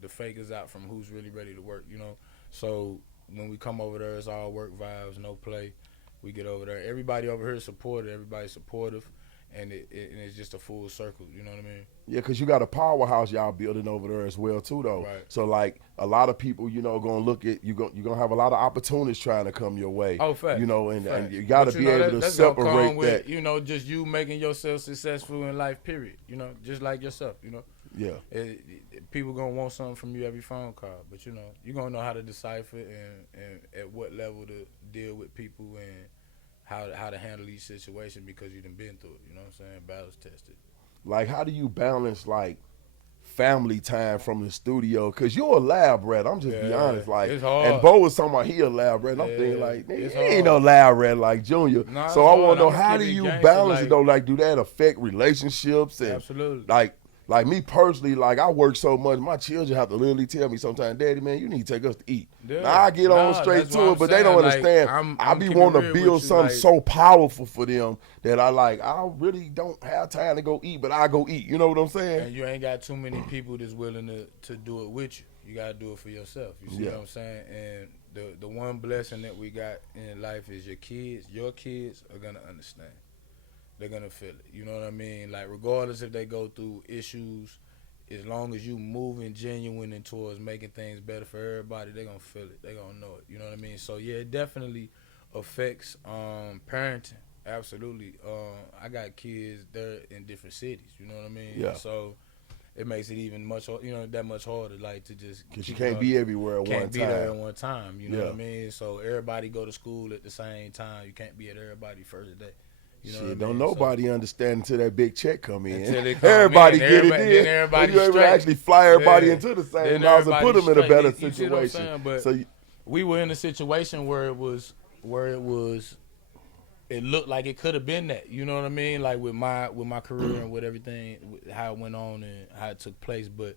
the fakers out from who's really ready to work, you know. So when we come over there, it's all work vibes, no play. We get over there. Everybody over here is supportive. Everybody's supportive, and it's just a full circle. You know what I mean? Yeah, because you got a powerhouse y'all building over there as well, too, though. Right. So, like, a lot of people, you know, going to look at, you're gonna have a lot of opportunities trying to come your way. Oh, facts. You know, and Facts. you got to But, be you know, able to that's gonna come separate with, that. you know, just you making yourself successful in life, period. You know, just like yourself, you know. Yeah. People gonna want something from you every phone call, but you know you gonna know how to decipher and at what level to deal with people and how to handle each situation because you done been through it. You know what I'm saying? Battles tested. Like, how do you balance, like, family time from the studio? Because you're a lab rat. I'm just be Yeah, honest. Like, it's hard. and Bo was talking about he a lab rat. And I'm thinking, Yeah, like, nigga, it's he ain't no hard. lab rat like Junior. Nah, So it's I hard. want to know, I'ma how keep do it you gangster, balance it, like- though? Like, do that affect relationships? And Absolutely. Like me personally, like I work so much, my children have to literally tell me sometimes, Daddy, man, you need to take us to eat. Yeah. Now I get on Nah, straight that's to what it, I'm but they don't saying. Like, understand. I I'm be keeping wanting real to with build you, something like- so powerful for them that I really don't have time to go eat, but I go eat. You know what I'm saying? And you ain't got too many people that's willing to do it with you. You gotta do it for yourself. You see Yeah. what I'm saying? And the one blessing that we got in life is your kids. Your kids are gonna understand. They're gonna feel it. You know what I mean? Like regardless if they go through issues, as long as you moving genuine and towards making things better for everybody, they're gonna feel it. They're gonna know it. You know what I mean? So yeah, it definitely affects parenting. Absolutely. I got kids, they're in different cities. You know what I mean? Yeah. So it makes it even that much harder, like to just Because you keep it can't on- be everywhere at can't one be there at time. one time. You know Yeah. what I mean? So everybody go to school at the same time. You can't be at everybody's first day. You know Shit, what I don't mean? nobody understand until that big check come in. Until it come everybody in, get everybody- it then in. everybody you able to straight. actually fly everybody Yeah. into the Then same house and put everybody them in a straight. better You see what I'm situation. saying? But So we were in a situation where it looked like it could have been that. You know what I mean? Like with my career and with everything, how it went on and how it took place. But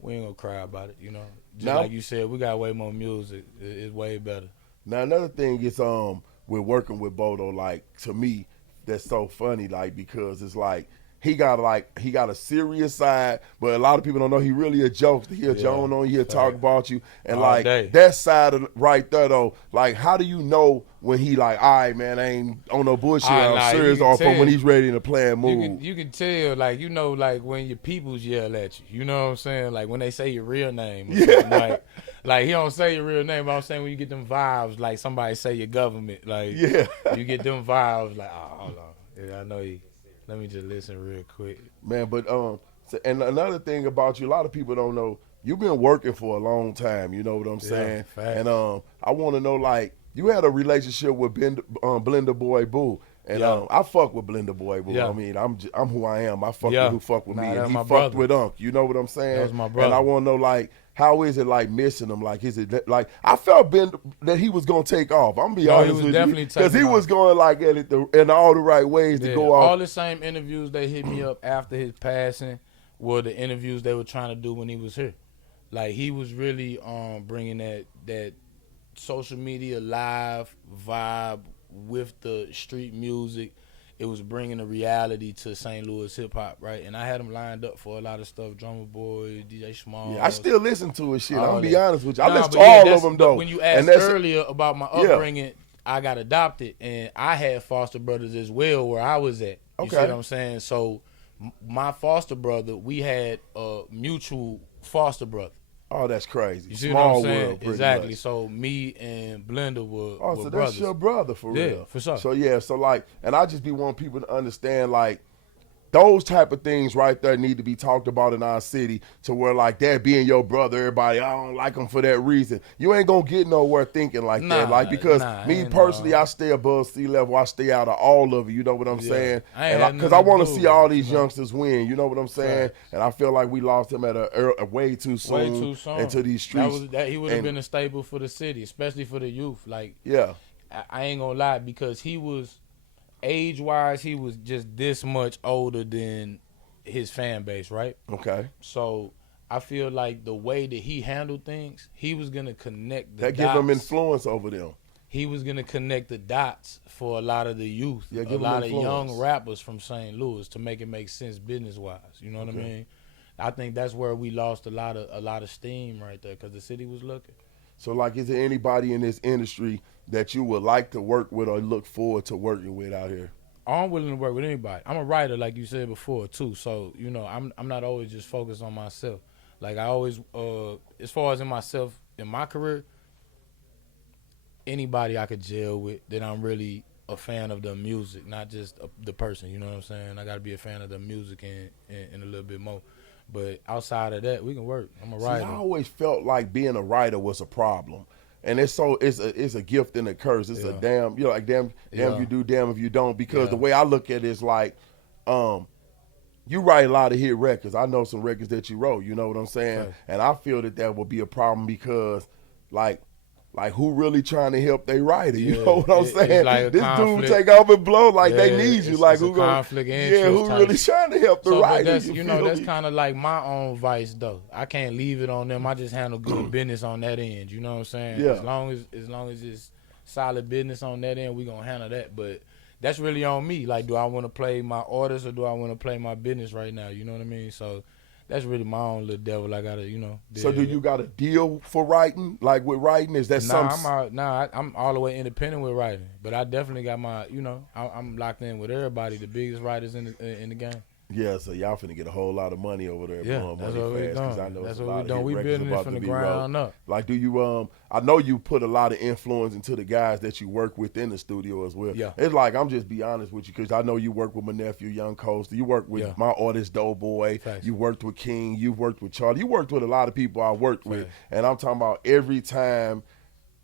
we ain't gonna cry about it. You know, just No. like you said, we got way more music. It's way better. now another thing is we're working with Bodo, like to me, that's so funny, like because it's like he got a serious side, but a lot of people don't know he really a jokester. He'll joke on you, he'll talk about you, and All like day. that side of right there though, like how do you know when he like, all right, man, I ain't on no bullshit, Nah, I'm you serious, can or from tell. when he's ready to play and move. You can tell, like, you know, like when your peoples yell at you. You know what I'm saying? Like when they say your real name. Or something, like he don't say your real name, but I'm saying when you get them vibes, like somebody say your government, like you get them vibes, like, oh, hold on, yeah, I know you. Let me just listen real quick. Man, but and another thing about you, a lot of people don't know, you've been working for a long time. You know what I'm saying? facts. And I want to know, like, you had a relationship with Blender Boy Boo, and Yeah. I fuck with Blender Boy Boo. Yeah. I mean, I'm who I am. I fuck Yeah. with who fuck with Nah, me, that's and he my fucked brother. with Unk. You know what I'm saying? That was my And brother. I want to know, like, how is it like missing him? Like, is it like I felt that he was gonna take off? I'm gonna be No, he honest was with definitely you, because he taking was off. going like at it in all the right ways to Yeah, go off. all the same interviews they hit me up after his passing were the interviews they were trying to do when he was here. Like he was really bringing that social media live vibe with the street music. It was bringing a reality to St. Louis hip hop, right? And I had him lined up for a lot of stuff. Drummer Boy, DJ Small. Yeah, I still listen to his shit. I'm all gonna be that. honest with you. I Nah, listen but to yeah, all that's- of them but though. when you And asked that's- earlier about my Yeah. upbringing, I got adopted, and I had foster brothers as well where I was at. You see what I'm saying? So my foster brother, we had a mutual foster brother. Oh, that's crazy. You see Small what I'm saying? world, pretty Exactly. much. So me and Blender were Oh, so were that's brothers. your brother for real. Yeah, for sure. So yeah, so like, and I just be wanting people to understand like, those type of things right there need to be talked about in our city to where like that being your brother, everybody, I don't like him for that reason. You ain't gonna get nowhere thinking like that. Like, because me personally, I stay above sea level. I stay out of all of it. You know what I'm saying? Because I want to see all these youngsters win. You know what I'm saying? Right. And I feel like we lost him at a way too soon. Way too soon. Into these streets. He would have been a staple for the city, especially for the youth. Like, yeah, I ain't gonna lie, because he was, age-wise, he was just this much older than his fan base, right? Okay. So I feel like the way that he handled things, he was gonna connect the dots. That give him influence over them. He was gonna connect the dots for a lot of the youth, a lot of young rappers from St. Louis to make it make sense business-wise. You know what I mean? I think that's where we lost a lot of steam right there, because the city was looking. So, like, is there anybody in this industry that you would like to work with or look forward to working with out here? I'm willing to work with anybody. I'm a writer, like you said before, too. So, I'm not always just focused on myself. Like, I always, as far as in myself, in my career, anybody I could gel with that I'm really a fan of the music, not just the person, you know what I'm saying? I got to be a fan of the music and a little bit more. But outside of that, we can work. I'm a writer. See, I always felt like being a writer was a problem. And it's a gift and a curse. It's a damn if you do, damn if you don't. Because the way I look at it is like, you write a lot of hit records. I know some records that you wrote. You know what I'm saying? Right. And I feel that will be a problem because, like who really trying to help they writer? You know what I'm saying? Like this dude take off and blow like they need you. Like who gonna? Yeah, who really trying to help the writer? That's, that's kind of like my own vice though. I can't leave it on them. I just handle good business on that end. You know what I'm saying? Yeah. As long as it's solid business on that end, we gonna handle that. But that's really on me. Like, do I want to play my artist or do I want to play my business right now? You know what I mean? So that's really my own little devil. I gotta, So do you got a deal for writing? Like with writing, is that I'm all the way independent with writing. But I definitely got my, I'm locked in with everybody, the biggest writers in the game. Yeah, so y'all finna get a whole lot of money over there. Yeah, that's what we doing. I know that's what we doing. We building it from the ground up. Like, do you I know you put a lot of influence into the guys that you work with in the studio as well. Yeah. It's like, I'm just be honest with you, because I know you work with my nephew, Young Coaster. You work with my artist, Doughboy. Facts. You worked with King. You worked with Charlie. You worked with a lot of people I worked with. And I'm talking about every time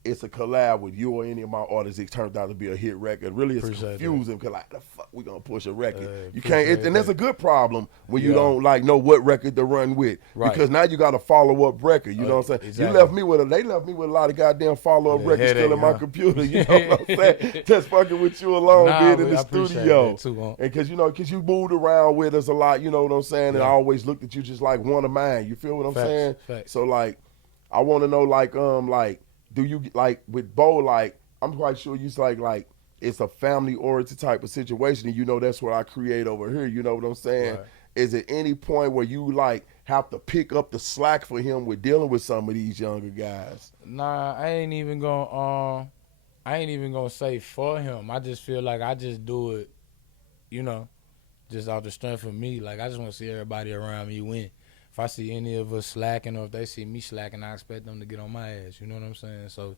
it's a collab with you or any of my artists, it turns out to be a hit record. Really, it's confusing because like, the fuck we gonna push a record? You can't, and that's a good problem when you don't like know what record to run with, because now you got a follow up record. You know what I'm saying? Exactly. They left me with a lot of goddamn follow up records still in my computer. You know what I'm saying? Just fucking with you alone, being in the studio, and because you moved around with us a lot. You know what I'm saying? And I always looked at you just like one of mine. You feel what I'm saying? So like, I want to know do you like with Bo? Like, I'm quite sure you like it's a family oriented type of situation, and that's what I create over here. You know what I'm saying? Right. Is it any point where you like have to pick up the slack for him with dealing with some of these younger guys? Nah, I ain't even gonna say for him. I just feel like I just do it, just out the strength of me. Like, I just want to see everybody around me win. If I see any of us slacking or if they see me slacking, I expect them to get on my ass. You know what I'm saying? So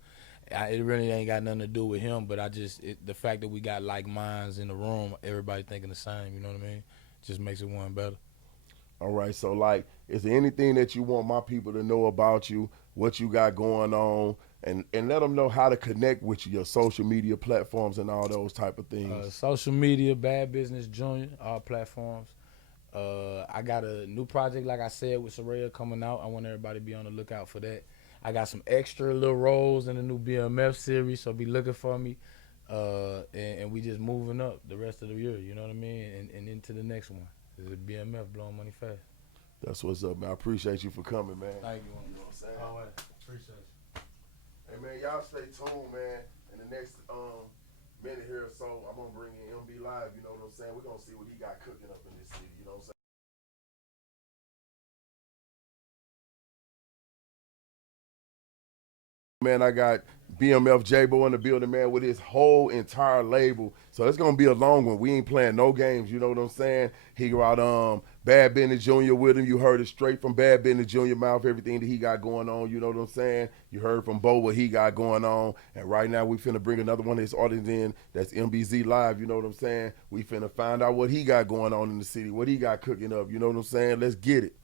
it really ain't got nothing to do with him, but the fact that we got like minds in the room, everybody thinking the same, you know what I mean? Just makes it one better. All right, so like, is there anything that you want my people to know about you, what you got going on, and let them know how to connect with you, your social media platforms and all those type of things? Social media, Bad Business Junior, all platforms. I got a new project, like I said, with Soraya coming out. I want everybody to be on the lookout for that. I got some extra little roles in the new BMF series, so be looking for me. And we just moving up the rest of the year, you know what I mean? And into the next one. It's a BMF, blowing money fast. That's what's up, man. I appreciate you for coming, man. Thank you. You know what I'm saying? All right. Appreciate you. Hey, man, y'all stay tuned, man. In the next minute here or so, I'm going to bring in MB Live, you know what I'm saying? We're going to see what he got cooking up in this city, you know what I'm saying? Man, I got BMF J Bo in the building, man, with his whole entire label. So it's gonna be a long one. We ain't playing no games, you know what I'm saying? He got Bad Benny Jr. with him. You heard it straight from Bad Benny Jr. mouth, everything that he got going on, you know what I'm saying? You heard from Bo what he got going on. And right now we finna bring another one of his artists in, that's MBZ Live, you know what I'm saying? We finna find out what he got going on in the city, what he got cooking up, you know what I'm saying? Let's get it.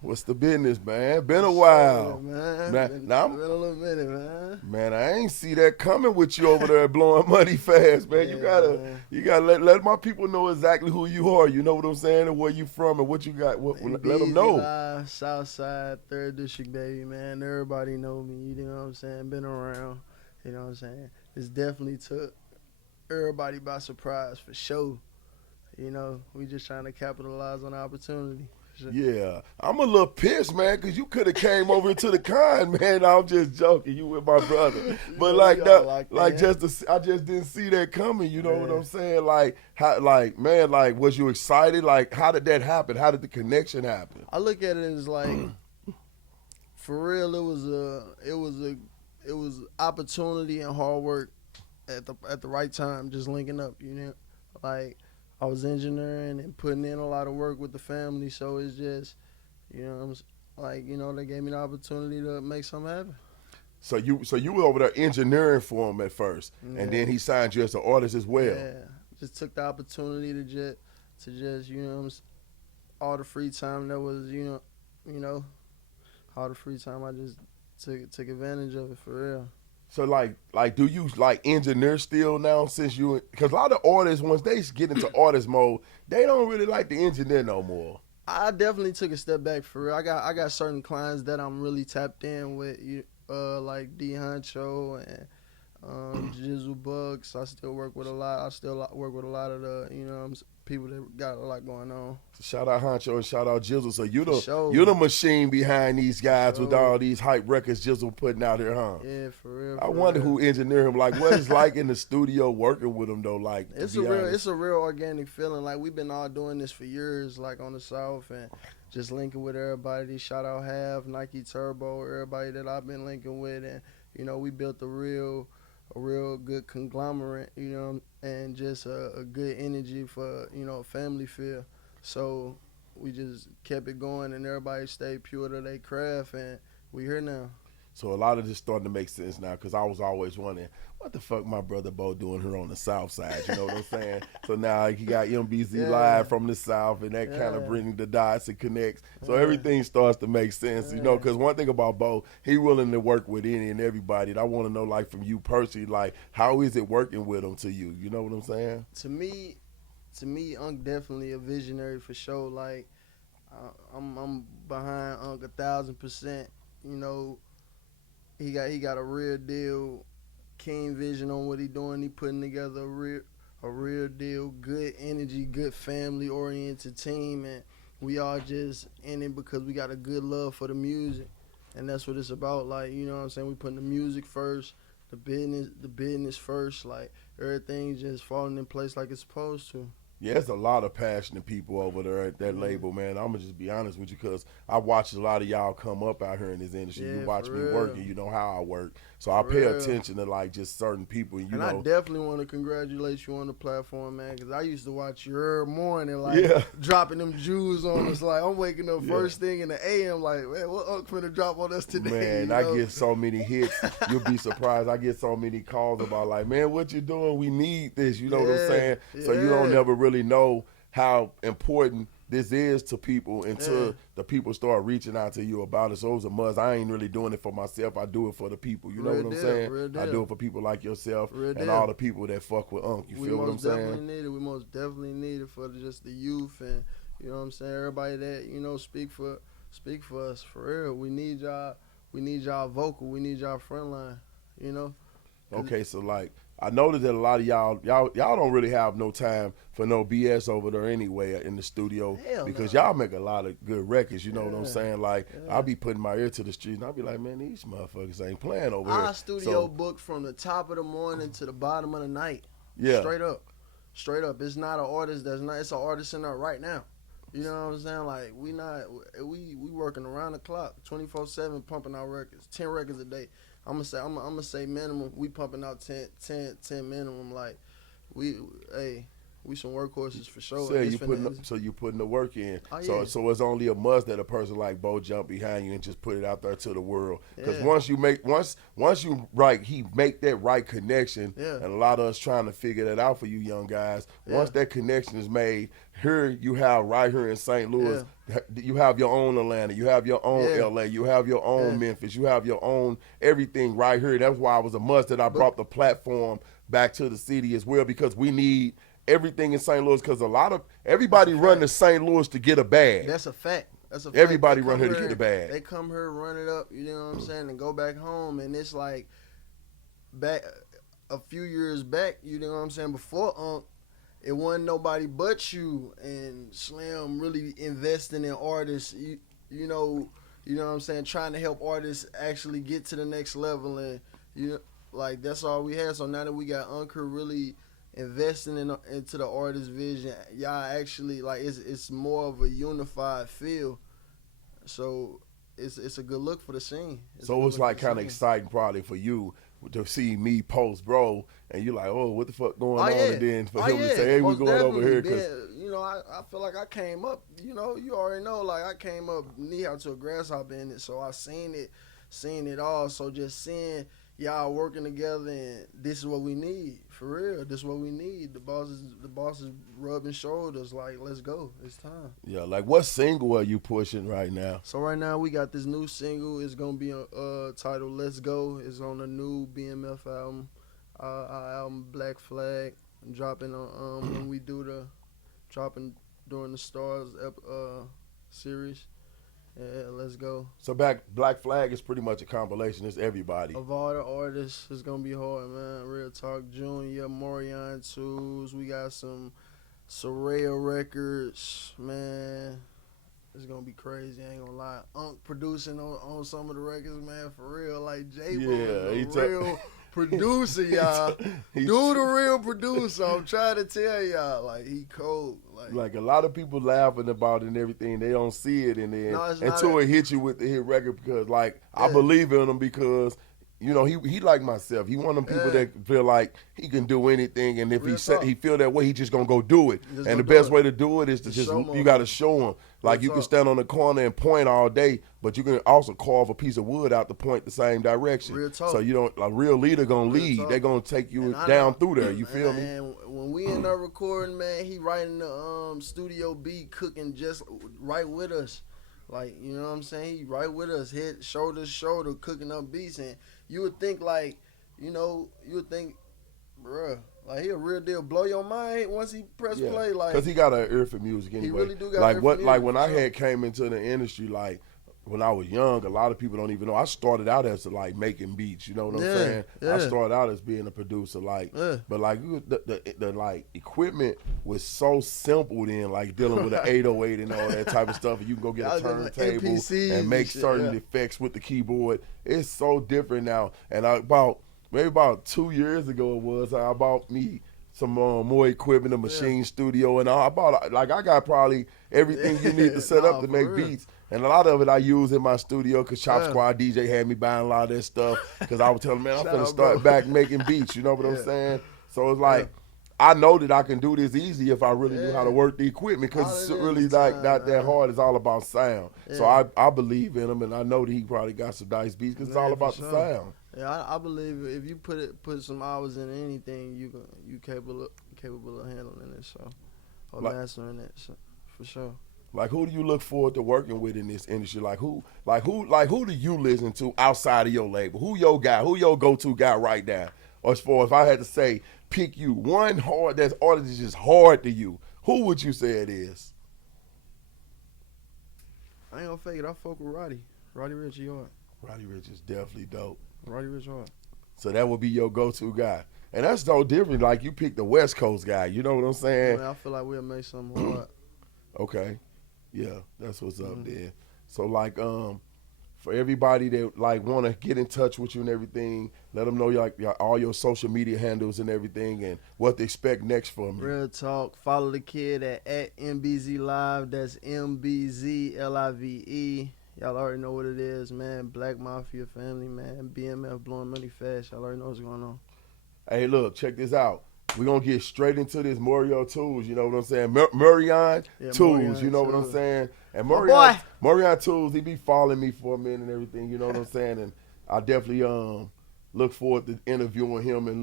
What's the business, man? Been a while. Man. Been a little minute, man. Man, I ain't see that coming with you over there blowing money fast, man. Yeah, you gotta let my people know exactly who you are. You know what I'm saying, and where you from, and what you got. Let them know. Southside, 3rd District, baby, man. Everybody know me. You know what I'm saying? Been around. You know what I'm saying? It's definitely took everybody by surprise for sure. You know, we just trying to capitalize on the opportunity. Yeah, I'm a little pissed, man, because you could have came over to the con, man. I'm just joking. You with my brother, but I just didn't see that coming. You know what I'm saying? Was you excited? Like, how did that happen? How did the connection happen? I look at it as like, for real, it was opportunity and hard work at the right time, just linking up. You know, like. I was engineering and putting in a lot of work with the family, so it's just, you know, they gave me the opportunity to make something happen. So you were over there engineering for him at first, and then he signed you as an artist as well. Yeah, just took the opportunity to just you know, all the free time that was, you know, all the free time I just took advantage of it for real. So do you engineer still now because a lot of artists, once they get into artist mode, they don't really like to engineer no more. I definitely took a step back for real. I got certain clients that I'm really tapped in with, like D Honcho and Jizzle Bucks. I still work with a lot. I still work with a lot of the, you know, people that got a lot going on. Shout out Honcho and shout out Jizzle. So you the machine behind these guys with all these hype records Jizzle putting out here, huh? Yeah, for real. I wonder who engineered him. Like, what it's like in the studio working with him though. Like, it's a real organic feeling. Like, we've been all doing this for years, like on the South, and just linking with everybody. Shout out Half, Nike Turbo, everybody that I've been linking with, and you know, we built a real good conglomerate, you know, and just a good energy for, you know, a family feel. So we just kept it going, and everybody stayed pure to their craft, and we here now. So a lot of this starting to make sense now, because I was always wondering, what the fuck my brother Bo doing here on the South Side? You know what I'm saying? So now he got MBZ Live from the South, and that kind of brings the dots and connects. So everything starts to make sense, you know, because one thing about Bo, he willing to work with any and everybody. And I want to know, like, from you personally, like, how is it working with him to you? You know what I'm saying? To me, Unk definitely a visionary for sure. Like, I'm behind Unk 1,000%. You know, he got a real deal, keen vision on what he doing. He putting together a real deal, good energy, good family oriented team, and we all just in it because we got a good love for the music, and that's what it's about. Like, you know what I'm saying? We putting the music first, the business first. Like, everything just falling in place like it's supposed to. Yeah, there's a lot of passionate people over there at that label, man. I'm going to just be honest with you, because I watched a lot of y'all come up out here in this industry. Yeah, you watch me real. work, and you know how I work. So I pay attention to, like, just certain people. You know. I definitely want to congratulate you on the platform, man, because I used to watch you every morning, like, dropping them jewels on us. Like, I'm waking up first thing in the AM, like, man, what Unk finna drop on us today? Man, you know? I get so many hits. You'll be surprised. I get so many calls about, like, man, what you doing? We need this. You know what I'm saying? So you don't never really know how important this is to people until the people start reaching out to you about it. So it was a must. I ain't really doing it for myself. I do it for the people. You know what I'm saying? I do it for people like yourself and all the people that fuck with Unk. You feel what I'm saying? We most definitely need it for just the youth, and you know what I'm saying, everybody that, you know, speak for us for real. We need y'all vocal. We need y'all front line, you know? Okay, so like, I noticed that a lot of y'all don't really have no time for no BS over there anyway in the studio. Because y'all make a lot of good records, you know what I'm saying? Like, I'll be putting my ear to the streets and I'll be like, man, these motherfuckers ain't playing over here. Our studio booked from the top of the morning to the bottom of the night. Yeah. Straight up. It's not an artist it's an artist in there right now. You know what I'm saying? Like we working around the clock, 24/7, pumping out records, 10 records a day. I'm gonna say minimum. We pumping out 10 minimum. Like we some workhorses for sure. So you putting the work in. Oh, So yeah. so it's only a must that a person like Bo jump behind you and just put it out there to the world. Because Yeah. once you make he make that right connection. Yeah. And a lot of us trying to figure that out for you young guys. Yeah. Once that connection is made, here you have right here in St. Louis, you have your own Atlanta, you have your own Yeah. LA, you have your own Yeah. Memphis, you have your own everything right here. That's why it was a must that I brought the platform back to the city as well, because we need everything in St. Louis, because everybody run to St. Louis to get a bag. That's a fact. That's a fact. Everybody They run come here to get a bag. They come here, run it up, you know what I'm saying, and go back home. And it's like back a few years back, you know what I'm saying, before Unk, it wasn't nobody but you and Slim really investing in artists. You know what I'm saying, trying to help artists actually get to the next level, and like that's all we had. So now that we got Unk really investing into the artist vision, y'all actually like it's more of a unified feel. So it's a good look for the scene. So it's like kind of exciting probably for you to see me post, bro, and you're like, oh, what the fuck going on? And then for him to say, hey, we're going over here. Cause I feel like I came up, you already know, like I came up knee high to a grasshopper in it, so I seen it all. So just seeing y'all working together, and this is what we need, for real. This is what we need. The boss is rubbing shoulders, like, let's go. It's time. Yeah, like what single are you pushing right now? So right now we got this new single. It's gonna be titled "Let's Go." It's on the new BMF album, our album Black Flag, dropping on when we do the dropping during the Stars series. Yeah, let's go. So Black Flag is pretty much a compilation. It's everybody. Of all the artists, it's gonna be hard, man. Real talk, Junior, Myrion Twos. We got some Soraya records, man. It's gonna be crazy. I ain't gonna lie. Unk producing on some of the records, man. For real, like J Bo, is the real producer, y'all. The real producer. I'm trying to tell y'all, like he cold. Like a lot of people laughing about it and everything, they don't see it, and then until it hits you with the hit record, because I believe in him, because he like myself. He one of them people that feel like he can do anything, and if he feel that way, he just gonna go do it. And the best way to do it is to you got to show him. Like you can stand on the corner and point all day, but you can also carve a piece of wood out to point the same direction. Real talk. So you don't, a real leader gonna lead. They're gonna take you down through there. You feel me? And when we in there recording, man, he writing the studio beat, cooking just right with us. Like, you know what I'm saying? He right with us, head, shoulder to shoulder, cooking up beats. And you would think, like, bruh, like he a real deal, blow your mind once he press play. Like, because he got an ear for music anyway. He really do got like an ear what, for like music, when I had came into the industry, like when I was young, a lot of people don't even know. I started out as like making beats. You know what I'm saying? Yeah. I started out as being a producer, but like the like equipment was so simple then, like dealing with an 808 and all that type of stuff. And you can go get a turntable and make certain effects with the keyboard. It's so different now. And maybe about 2 years ago it was, I bought me some more equipment, a machine studio, and I got probably everything you need to set up to make beats. And a lot of it I use in my studio, because Chop Squad DJ had me buying a lot of that stuff, because I was telling him, man, I'm going to start back making beats, you know what I'm saying? So it's like, I know that I can do this easy if I really knew how to work the equipment, because it's really not that hard. It's all about sound. So I believe in him, and I know that he probably got some nice beats, because it's all about the sound. Yeah, I believe if you put some hours in anything, you capable of handling it, so, or mastering it, so, for sure. Like, who do you look forward to working with in this industry? Like who do you listen to outside of your label? Who your guy? Who your go-to guy right now? Or as far if I had to say, pick you one artist is just hard to you, who would you say it is? I ain't gonna fake it. I fuck with Roddy Ricch hard. Roddy Ricch is definitely dope. Roddy Ricch hard. So that would be your go-to guy. And that's no different. Like, you pick the West Coast guy. You know what I'm saying? Man, I feel like we'll make something hard. Okay. Yeah, that's what's up there. So, like, for everybody that like want to get in touch with you and everything, let them know all your social media handles and everything and what to expect next from you. Real talk. Follow the kid at MBZ Live. That's MBZLIVE. Y'all already know what it is, man. Black Mafia family, man. BMF blowing money fast. Y'all already know what's going on. Hey, look, check this out. We're going to get straight into this Myrion Twos, you know what I'm saying? Myrion Twos, you know what I'm saying? And Myrion Twos, he be following me for a minute and everything, you know what I'm saying? And I definitely look forward to interviewing him and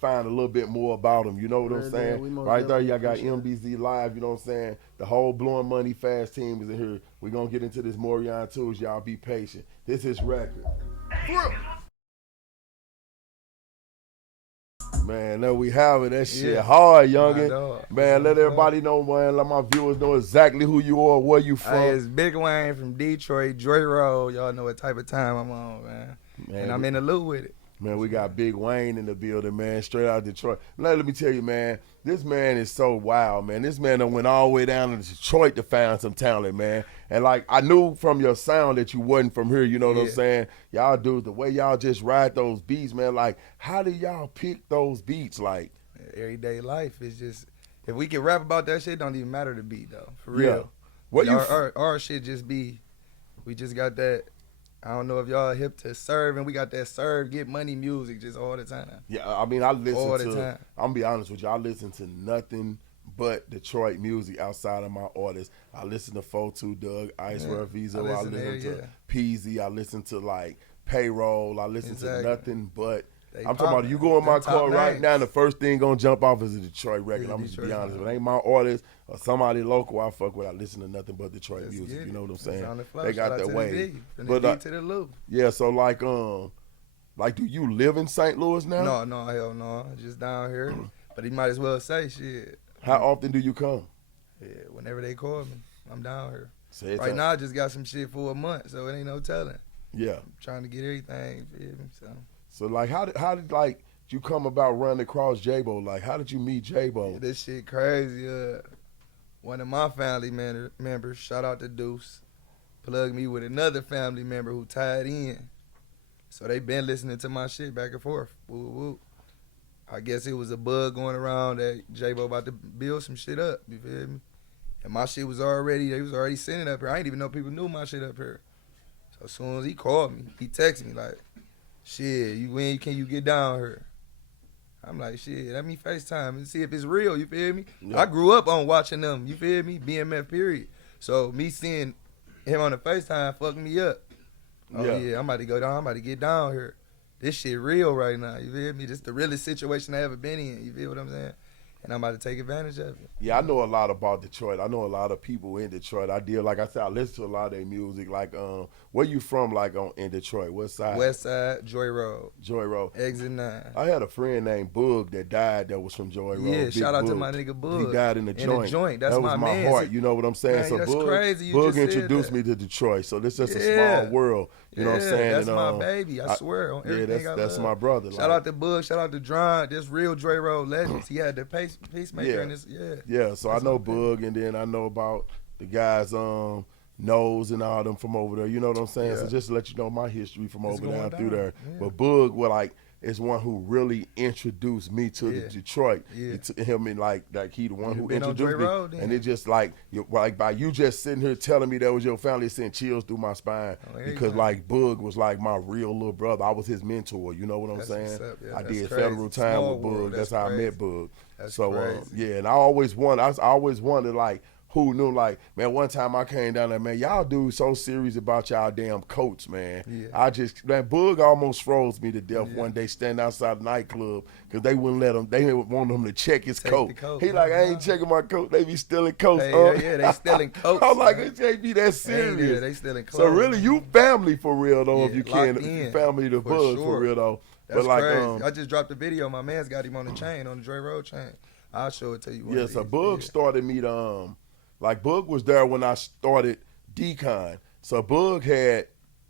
find a little bit more about him, you know what I'm saying? Right there, y'all got MBZ Live, you know what I'm saying? The whole Blowing Money Fast team is in here. We're going to get into this Myrion Twos. Y'all be patient. This is record. Man, there we have it. That shit hard, youngin'. Man, let everybody know, man. Let my viewers know exactly who you are, where you from. Hey, it's Big Wayne from Detroit, Joy Road. Y'all know what type of time I'm on, man. And I'm in the loop with it. Man, we got Big Wayne in the building, man, straight out of Detroit. Let me tell you, man, this man is so wild, man. This man done went all the way down to Detroit to find some talent, man. And, like, I knew from your sound that you wasn't from here, you know what I'm saying? Y'all dudes, the way y'all just ride those beats, man, like, how do y'all pick those beats, like? Everyday life is just, if we can rap about that shit, don't even matter the beat, though, for real. Our shit just be, we just got that. I don't know if y'all hip to serve, and we got that serve, get money music just all the time. Yeah, I mean, I'm going to be honest with you, I listen to nothing but Detroit music outside of my artists. I listen to 4-2 Doug, Ice Rough Visa, I listen to Peasy, I listen to, like, Payroll, I listen to nothing but. I'm talking about you go in my car right now, and the first thing gonna jump off is a Detroit record. I'm just be honest. If it ain't my artist or somebody local I fuck with, I listen to nothing but Detroit music. You know what I'm saying? They got that way. But to the loop. Yeah, so like do you live in St. Louis now? No, hell no. Just down here. But he might as well say shit. How often do you come? Yeah, whenever they call me, I'm down here. Right now I just got some shit for a month, so it ain't no telling. Yeah. I'm trying to get everything, feel me? So like how did like you come about running across J Bo? Like how did you meet J Bo? Yeah, this shit crazy. One of my family members, shout out to Deuce, plugged me with another family member who tied in. So they been listening to my shit back and forth. Woo woo. I guess it was a bug going around that J Bo about to build some shit up. You feel me? And my shit was already, they was already sending up here. I didn't even know people knew my shit up here. So as soon as he called me, he texted me like, shit, when can you get down here? I'm like, shit, let me FaceTime and see if it's real, you feel me? Yeah. I grew up on watching them, you feel me? BMF period. So me seeing him on the FaceTime fucked me up. Oh yeah, I'm about to go down, I'm about to get down here. This shit real right now, you feel me? This the realest situation I ever been in, you feel what I'm saying? And I'm about to take advantage of it. Yeah, I know a lot about Detroit. I know a lot of people in Detroit. Like I said, I listen to a lot of their music. Like, where you from, like, in Detroit? What side? West Side, Joy Road. Joy Road. Exit 9. I had a friend named Boog that died that was from Joy Road. Yeah, Big shout out Boog. to my nigga Boog. He died in the joint. In the joint. That's that was my heart, you know what I'm saying? Man, so that's Boog, crazy. Boog introduced me to Detroit. So this is just a small world. You know what I'm saying? That's my baby. I swear on everything I love. That's my brother. Shout out to Boog. Shout out to Dron. This real Joy Road legends. He had the pacemaker in his, Yeah, so I know Boog, and then I know about the guys, Nose and all them from over there. You know what I'm saying? So just to let you know my history from over down through there. Yeah. But Boog, is one who really introduced me to the Detroit. Him and like he the one who introduced me. Road, and it just by you just sitting here telling me that was your family, it sent chills through my spine because like Boog was like my real little brother. I was his mentor. You know what I'm saying? I did federal time with Boog. That's how I met Boog. So and I always wondered like, who knew, like, man, one time I came down there, man, y'all dudes so serious about y'all damn coats, man. Boog almost froze me to death one day standing outside the nightclub because they wouldn't let him, they didn't want him to check his coat. He like, I ain't checking my coat. They be stealing coats. They stealing coats. I'm like, it can't be that serious. They stealing coats. So really, you family for real, though, if you can. In. Family to Boog for real, though. That's crazy. I just dropped a video. My man's got him on the chain, on the Joy Road chain. I'll show it to you. So Boog started me to, like Boog was there when I started DCON. So Boog had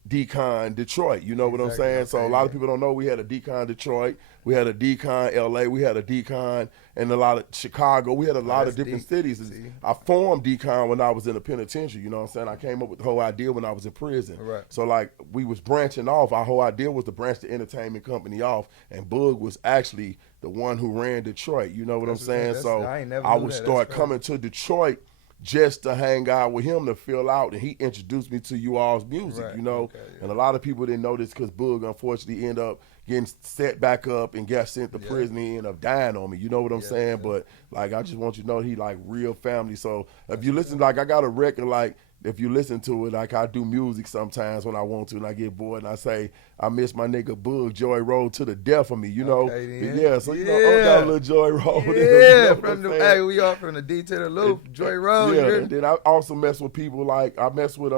DCON Detroit. You know what I'm Exactly, saying? So a okay, lot of yeah. people don't know we had a DCON Detroit, we had a DCON LA, we had a DCON in a lot of Chicago. We had a lot of that's different deep. cities. See? I formed DCON when I was in the penitentiary. You know what I'm saying? I came up with the whole idea when I was in prison. Right. So like we was branching off. Our whole idea was to branch the entertainment company off, and Boog was actually the one who ran Detroit. You know what That's I'm what I'm saying? saying. So I ain't never I knew would that. That's start crazy. coming to Detroit just to hang out with him to fill out, and he introduced me to you all's music, Right, you know. okay, yeah. And a lot of people didn't know this because Boog unfortunately ended up getting set back up and got sent to Yeah. prison. He ended up dying on me. You know what I'm Yeah, saying? yeah. But like, I just want you to know he like real family. So if you listen, like I got a record, like if you listen to it, like I do music sometimes when I want to, and I get bored, and I say I miss my nigga Boog, Joy Road to the death of me, you know. Okay, But then. yeah, so you know, Unc got a little Joy Road. in him, you Yeah, know what from I'm the saying? hey, we all from the D to the loop, Joy Road. Yeah, you hear and me? then I also mess with people like I mess with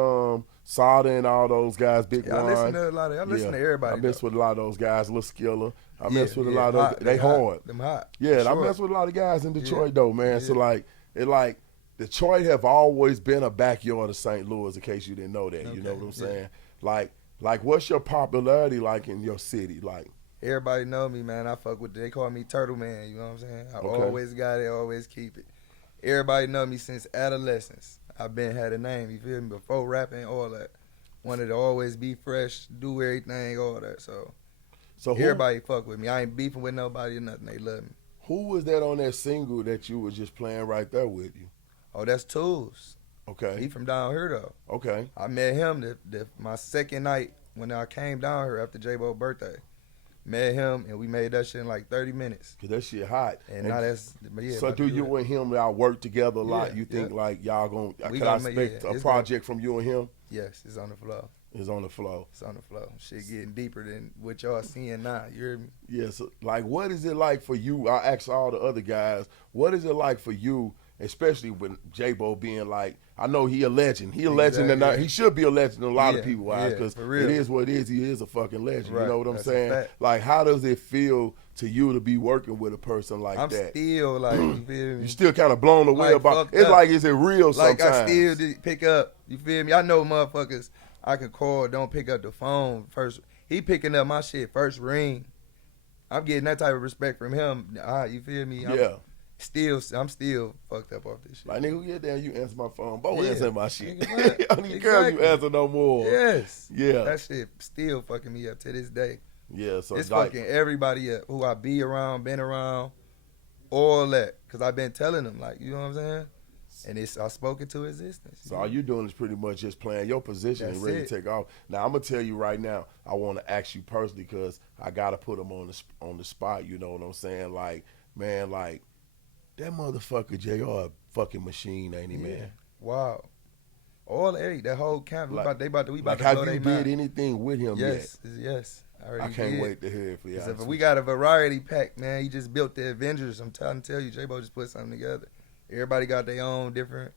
Sada and all those guys, Big Yeah, I One. listen to a lot of. I listen to everybody. I mess though. with a lot of those guys, Lil Skiller. I Yeah, mess with a yeah, lot of those. hot. They hot. hard. Them hot. Yeah, and for I sure. mess with a lot of guys in Detroit Yeah. though, man. So Yeah. like Detroit have always been a backyard of St. Louis. In case you didn't know that, you know Okay, what I'm yeah. saying? Like what's your popularity like in your city? Like, Everybody know me, man. I fuck with. They call me Turtle Man. You know what I'm saying? I Okay. always got it. Always keep it. Everybody know me since adolescence. I've been had a name. You feel me? Before rapping, all that. Wanted to always be fresh, do everything, all that. So who, everybody fuck with me. I ain't beefing with nobody or nothing. They love me. who was that on that single that you was just playing right there with you? Oh, that's Tools. He Okay, from down here though. okay. I met him my second night when I came down here after J Bo's birthday. Met him and we made that shit in like 30 minutes. Cause that shit hot. And now that's but yeah. So about do to you it. and him y'all work together a lot? Yeah, You think yeah. like y'all gonna? We Can I gonna make- expect yeah, a it's project from you and him? Yes, it's on the flow. Is on the flow. It's on the flow. Shit getting deeper than what y'all seeing now. You hear me? Yeah. So like, what is it like for you? I asked all the other guys. What is it like for you, especially with J Bo being like? I know he a legend. He a legend, and Exactly. he should be a legend in a lot of Yeah, people's eyes yeah, because for real. it is what it is. He is a fucking legend. Right, You know what I'm that's a saying? fact. Like, how does it feel to you to be working with a person like I'm that? still like, you feel me? You still kind of blown away Like, about. fucked It's up. like, is it real? Like Sometimes. I still did pick up. You feel me? I know motherfuckers I can call, don't pick up the phone first. He picking up my shit first ring. I'm getting that type of respect from him. You feel me? Yeah. I'm still fucked up off this shit. Like, nigga, who get there, you answer my phone. Bo Yeah. answer my shit. Nigga, what? I don't even care if you Exactly. answer no more. Yes. Yeah. That shit still fucking me up to this day. Yeah, so It's like, fucking everybody up who I be around, been around, all that. Cause I've been telling them, like, you know what I'm saying? And I spoke it to existence. so all you doing is pretty much just playing your position and That's ready it. to take off. Now I'm gonna tell you right now, I want to ask you personally because I gotta put him on the spot. You know what I'm saying? Like, man, like that motherfucker Jr. a fucking machine, ain't he, man? Wow. All that whole camp, Like- we about to Like, blow have you they did mind. anything with him Yes, yes. I yet? already I can't did. wait to hear it for you. So we got a variety pack, man. He just built the Avengers. I'm trying to tell you, J Bo just put something together. Everybody got their own different.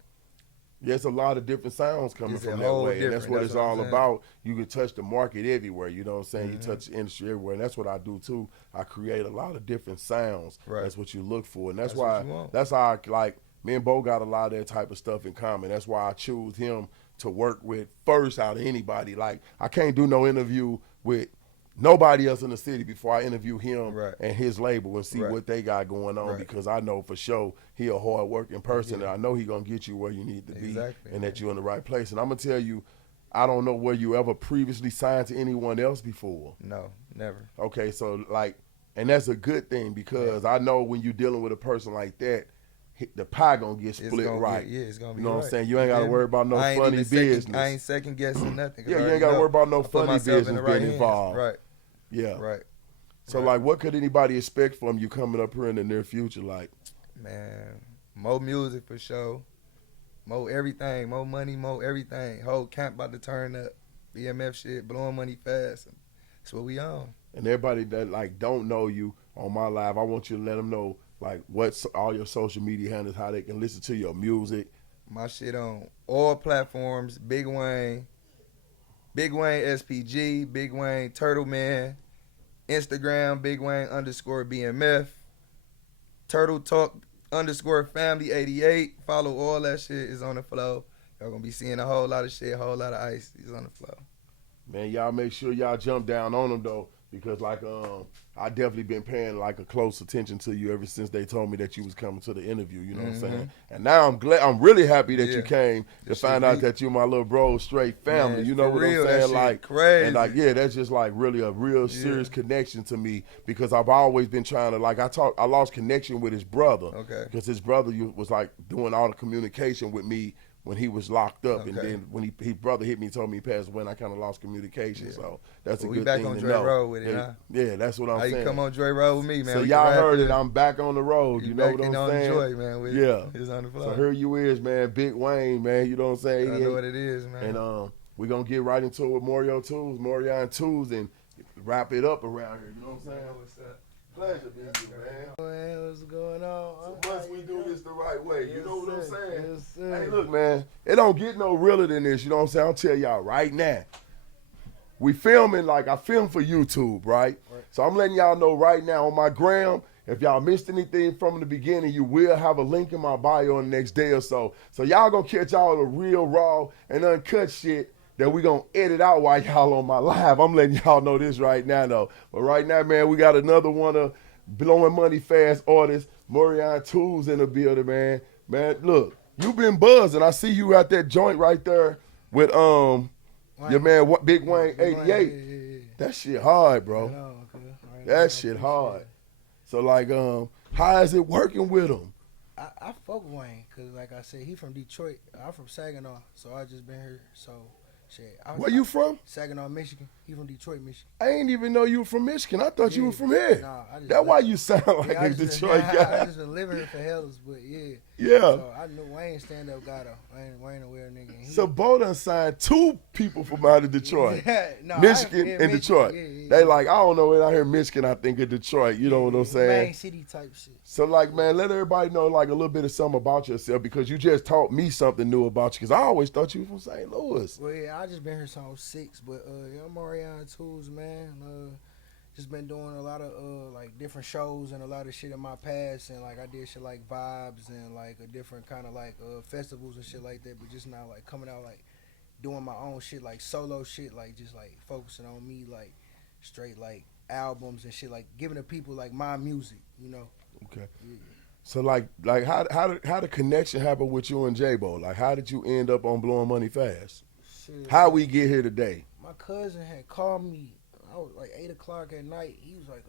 There's a lot of different sounds coming It's a from that whole way, and that's different- what that's it's what I'm all saying. about. You can touch the market everywhere, you know what I'm saying? You Mhm. touch the industry everywhere, and that's what I do too. I create a lot of different sounds. Right. That's what you look for, and that's That's why. what you want. That's how I, like me and Bo got a lot of that type of stuff in common. That's why I choose him to work with first out of anybody. Like I can't do no interview with nobody else in the city before I interview him Right. and his label and see Right. what they got going on Right. because I know for sure he a hard working person Yeah. and I know he gonna get you where you need to be Exactly, and man. that you're in the right place. And I'm gonna tell you, I don't know where you ever previously signed to anyone else before. No, never. Okay, so like, and that's a good thing because I know when you're dealing with a person like that, the pie gonna get It's split gonna right. Get, yeah, it's gonna be You know what I'm right. saying? You ain't gotta feel worry me? about no I ain't funny even second- business. I ain't second guessing nothing. 'cause Yeah, I you already ain't gotta know worry about no I put funny myself in business the right being hands. involved. Right, Yeah. right. So Right. like, what could anybody expect from you coming up here in the near future? Like, Man, more music for sure. More everything, more money, more everything. Whole camp about to turn up. BMF shit, blowing money fast. That's what we on. and everybody that like don't know you on my live, I want you to let them know like what's all your social media handles, how they can listen to your music. My shit on all platforms. Big Wayne SPG, Big Wayne Turtle Man, Instagram, Big Wayne _BMF, Turtle Talk _family 88. Follow all that shit is on the flow. Y'all gonna be seeing a whole lot of shit, a whole lot of ice. He's on the flow. Man, y'all make sure y'all jump down on them though, because like I definitely been paying like a close attention to you ever since they told me that you was coming to the interview. You know what I'm saying? And now I'm really happy that you came to find out that you're my little bro, straight family. Man, you know for what real, I'm that saying? shit Like crazy. And like yeah, that's just like really a real serious connection to me because I've always been trying to like I lost connection with his brother. Okay. Because his brother was like doing all the communication with me when he was locked up, and Okay. then when his brother hit me, told me he passed away, and I kind of lost communication. So that's Well, a we good back thing on to Dre know. Road with it, huh? Yeah, that's what I'm How saying. you come on Dre Road with me, man? So We y'all can rap heard this. it. I'm back on the road. You know back what in I'm on saying? Joy, man. With Yeah. It's on the floor. So here you is, man. Big Wayne, man. You know what I'm saying? I 88. know what it is, man. And we're going to get right into it with Myrion Twos, and wrap it up around here. You know what I'm saying? What's up? Pleasure being you, man. Man, what's going on? So once we do this the right way, you know what I'm saying? Yes, sir. Hey, look, man, it don't get no realer than this. You know what I'm saying? I'll tell y'all right now. We filming like I film for YouTube, right? So I'm letting y'all know right now on my gram. If y'all missed anything from the beginning, you will have a link in my bio on the next day or so. So y'all gonna catch all the real, raw, and uncut shit that we gonna edit out while y'all on my live. I'm letting y'all know this right now, though. But right now, man, we got another one of blowing money fast artists, Myrion Twos in the building, man. Man, look, you been buzzing. I see you at that joint right there with your man Big Wayne 88. Yeah. That shit hard, bro. Right on, okay. Right That on, shit I hard. appreciate So like, how is it working with him? it. I fuck with Wayne, cause like I said, he from Detroit. I'm from Saginaw, so I just been here. So shit. Where you from? Saginaw, Michigan. He from Detroit, Michigan. I ain't even know you were from Michigan. I thought you Yeah. were from here. Nah, I just That's why you sound like I a just Detroit I guy. just been living here for hellas, but yeah. Yeah. So I knew Wayne stand up guy though. Wayne a weird nigga. And he- So Bo done signed 2 people from out of Detroit. No, Michigan yeah, and Detroit. Yeah. They like, I don't know, when I hear Michigan, I think of Detroit. You know what I'm saying? Main city type shit. So like, man, let everybody know like a little bit of something about yourself because you just taught me something new about you because I always thought you were from St. Louis. Well, yeah, I just been here since I was 6, but yeah, I'm Myrion Twos, man. Just been doing a lot of like different shows and a lot of shit in my past, and like I did shit like Vibes and like a different kind of like festivals and shit like that, but just now like coming out like doing my own shit, like solo shit, like just like focusing on me, like straight like albums and shit, like giving the people like my music, you know. Okay. Yeah. So like how the connection happen with you and J Bo? Like how did you end up on Blowing Money Fast? Shit. How we get here today? My cousin had called me. I was like 8 o'clock at night. He was like,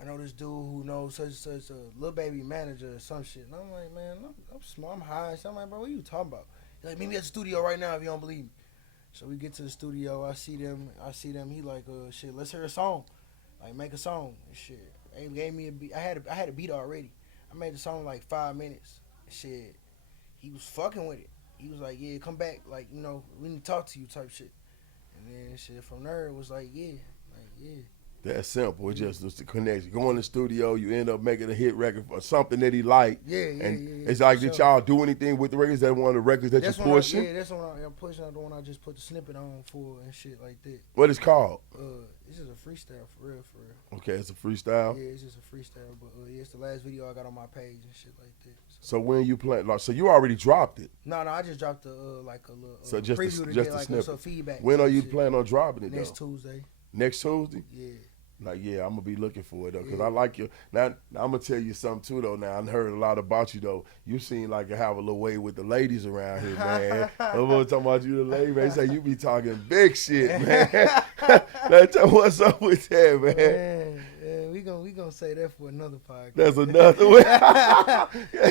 I know this dude who knows such and such a Lil Baby manager or some shit. And I'm like, man, I'm smart, I'm high. So I'm like, bro, what you talking about? He's like, meet me at the studio right now if you don't believe me. So we get to the studio. I see them. He like, shit, let's hear a song. Like, make a song and shit. He gave me a beat. I had a beat already. I made the song in like 5 minutes. Shit. He was fucking with it. He was like, yeah, come back. Like, you know, we need to talk to you type shit. And then shit from there, it was like, yeah. That's simple. It's just the connection. Go in the studio, you end up making a hit record for something that he liked. Yeah. It's like, did y'all do anything with the records? That one of the records that That's you one pushing? that's one I'm pushing. The one I just put the snippet on for and shit like that. What it's called? This is a freestyle for real. Okay, it's a freestyle. Yeah, it's just a freestyle, but yeah, it's the last video I got on my page and shit like that. So when you play, like, so you already dropped it. No, I just dropped a like a little So just preview a, to just get a like snippet. some feedback. When are you shit. planning on dropping it Next though? Tuesday. Next Tuesday? Yeah. Like, yeah, I'm gonna be looking for it though, cause Yeah. I like you. Now I'm gonna tell you something too though. Now I heard a lot about you though. You seem like you have a little way with the ladies around here, man. I'm talking about you, the lady, man. Say you be talking big shit, man. Let's tell what's up with that, man. Man, yeah, we gonna say that for another podcast. That's another way.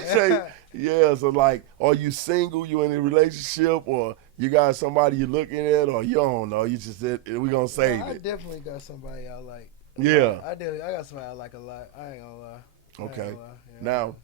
Say, yeah, so like, are you single? You in a relationship, or you got somebody you looking at, or you don't know? You just said we gonna save I it. definitely got somebody I like. Yeah. I got somebody I like a lot. I ain't gonna lie. I ain't Okay. gonna lie, yeah. Now,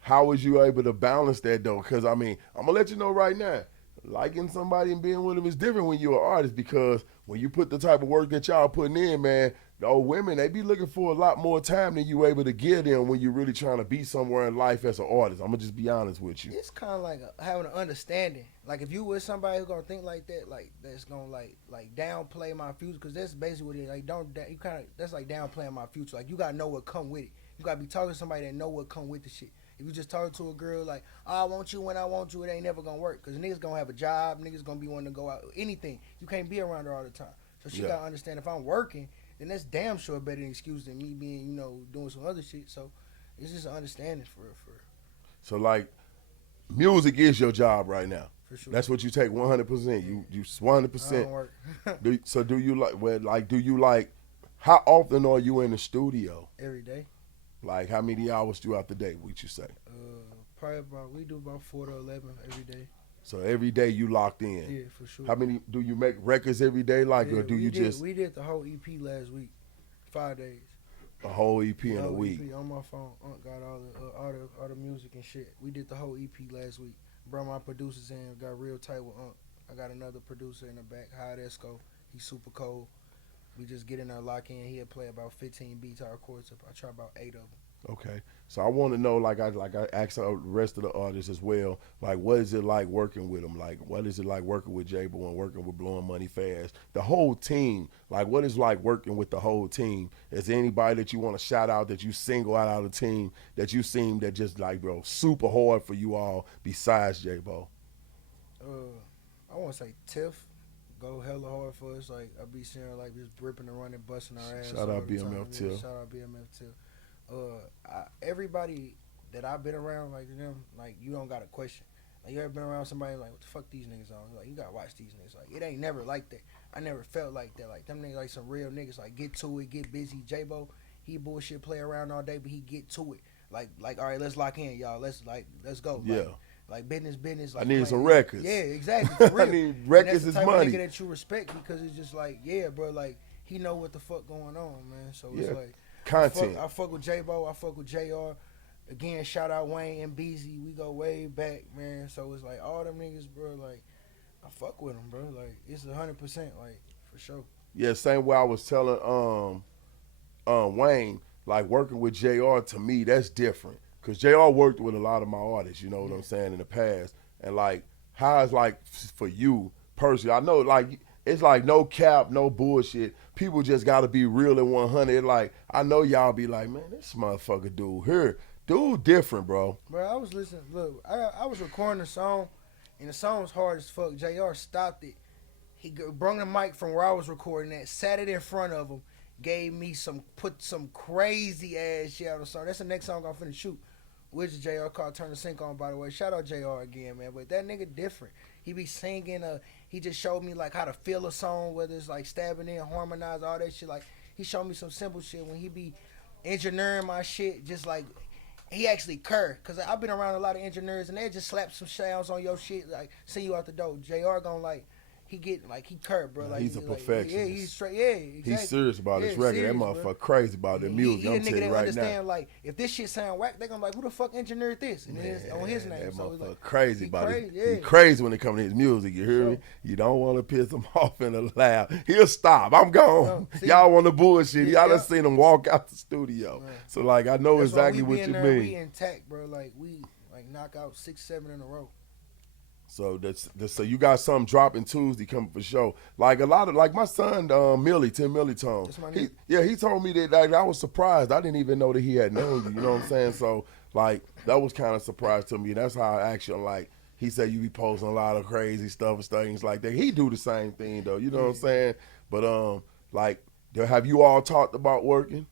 how was you able to balance that though? Because I mean, I'm gonna let you know right now. Liking somebody and being with them is different when you're an artist, because when you put the type of work that y'all putting in, man, the old women, they be looking for a lot more time than you able to give them when you're really trying to be somewhere in life as an artist. I'm gonna just be honest with you. It's kind of like having an understanding. Like if you with somebody who's gonna think like that, like that's gonna like downplay my future, because that's basically what it is. Like you kind of, that's like downplaying my future. Like you gotta know what come with it. You gotta be talking to somebody that know what come with the shit. If you just talk to a girl like, oh, I want you when I want you, it ain't never gonna work. Cause niggas gonna have a job, niggas gonna be wanting to go out, anything. You can't be around her all the time. So she gotta understand if I'm working, then that's damn sure a better excuse than me being, you know, doing some other shit. So it's just an understanding for real. So like, music is your job right now. For sure. That's what you take 100%. You 100%. I don't work. So do you like? How often are you in the studio? Every day. Like how many hours throughout the day would you say? Probably we do about 4 to 11 every day. So every day you locked in. Yeah, for sure. How many do you make records every day? Like, Yeah, or do you just We did the whole EP last week, 5 days. a whole EP in a week? EP on my phone. Unk got all the music and shit. We did the whole EP last week. Brought my producers in, got real tight with Unk. I got another producer in the back, High Esco. He's super cold. We just get in there, lock in. He'll play about 15 beats. I record I try about 8 of them. Okay, so I want to know, like I asked the rest of the artists as well, like what is it like working with them? Like what is it like working with J Bo and working with Blowing Money Fast? The whole team, like what is like working with the whole team? Is there anybody that you want to shout out that you single out of the team that you seem that just like, bro, super hard for you all besides J Bo? I want to say Tiff. Go hella hard for us. Like I be seeing her like just ripping and running, busting our ass. Shout out BMF Tiff. Shout out BMF Tiff. Everybody that I've been around, like them, like you don't got a question. Like you ever been around somebody like, what the fuck these niggas on? Like you gotta watch these niggas. Like it ain't never like that. I never felt like that. Like them niggas like some real niggas. Like get to it, get busy. J Bo, he bullshit, play around all day, but he get to it. Like all right, let's lock in, y'all. Let's go. Yeah. Like business. Like I need playing. some records. Yeah, exactly. For real. I need records is is money. the type of nigga that you respect because it's just like, yeah, bro. Like he know what the fuck going on, man. So it's like. Content. I fuck with J Bo. I fuck with JR. Again, shout out Wayne and BZ. We go way back, man. So it's like all them niggas, bro. Like I fuck with them, bro. Like it's 100%, like for sure. Yeah, same way I was telling Wayne, like working with JR to me, that's different. Cause JR worked with a lot of my artists, you know what I'm saying, in the past. And like how it's like for you personally, I know like it's like no cap, no bullshit. People just gotta be real and 100. Like I know y'all be like, man, this motherfucker dude different, bro. Bro, I was listening. Look, I was recording a song, and the song was hard as fuck. JR stopped it. He brought the mic from where I was recording at, sat it in front of him, gave me put some crazy ass shit out of the song. That's the next song I'm finna shoot, which JR called Turn the Sink On, by the way. Shout out JR again, man. But that nigga different. He be singing, he just showed me like how to feel a song, whether it's like stabbing in, harmonize, all that shit. Like he showed me some simple shit when he be engineering my shit, just like he actually cur. Cause I've been around a lot of engineers and they just slap some sounds on your shit, like send you out the door. JR gonna like he get like he cur, bro. Like he's a perfectionist. Yeah, he's straight. Yeah, exactly. He's serious about his record. That motherfucker bro. Crazy about the music. He I'm a nigga telling that you right understand now. Like if this shit sound whack, they gonna be like, who the fuck engineered this? And it's on his name. That So motherfucker like, crazy about it. Yeah. He crazy when it comes to his music. You hear me? You don't want to piss him off in the lab. He'll stop. I'm gone. Y'all want the bullshit. Y'all done seen him walk out the studio. Man. So like I know exactly what you mean. We intact, bro. Like we knock out 6, 7 in a row. So so you got something dropping Tuesday coming for show. Like a lot of like my son Millie, Tim Millie Tone. He told me that like, I was surprised. I didn't even know that he had known you. You know what I'm saying? So like that was kind of a surprise to me. That's how I actually like. He said you be posting a lot of crazy stuff and things like that. He do the same thing though. You know what I'm saying? But like have you all talked about working?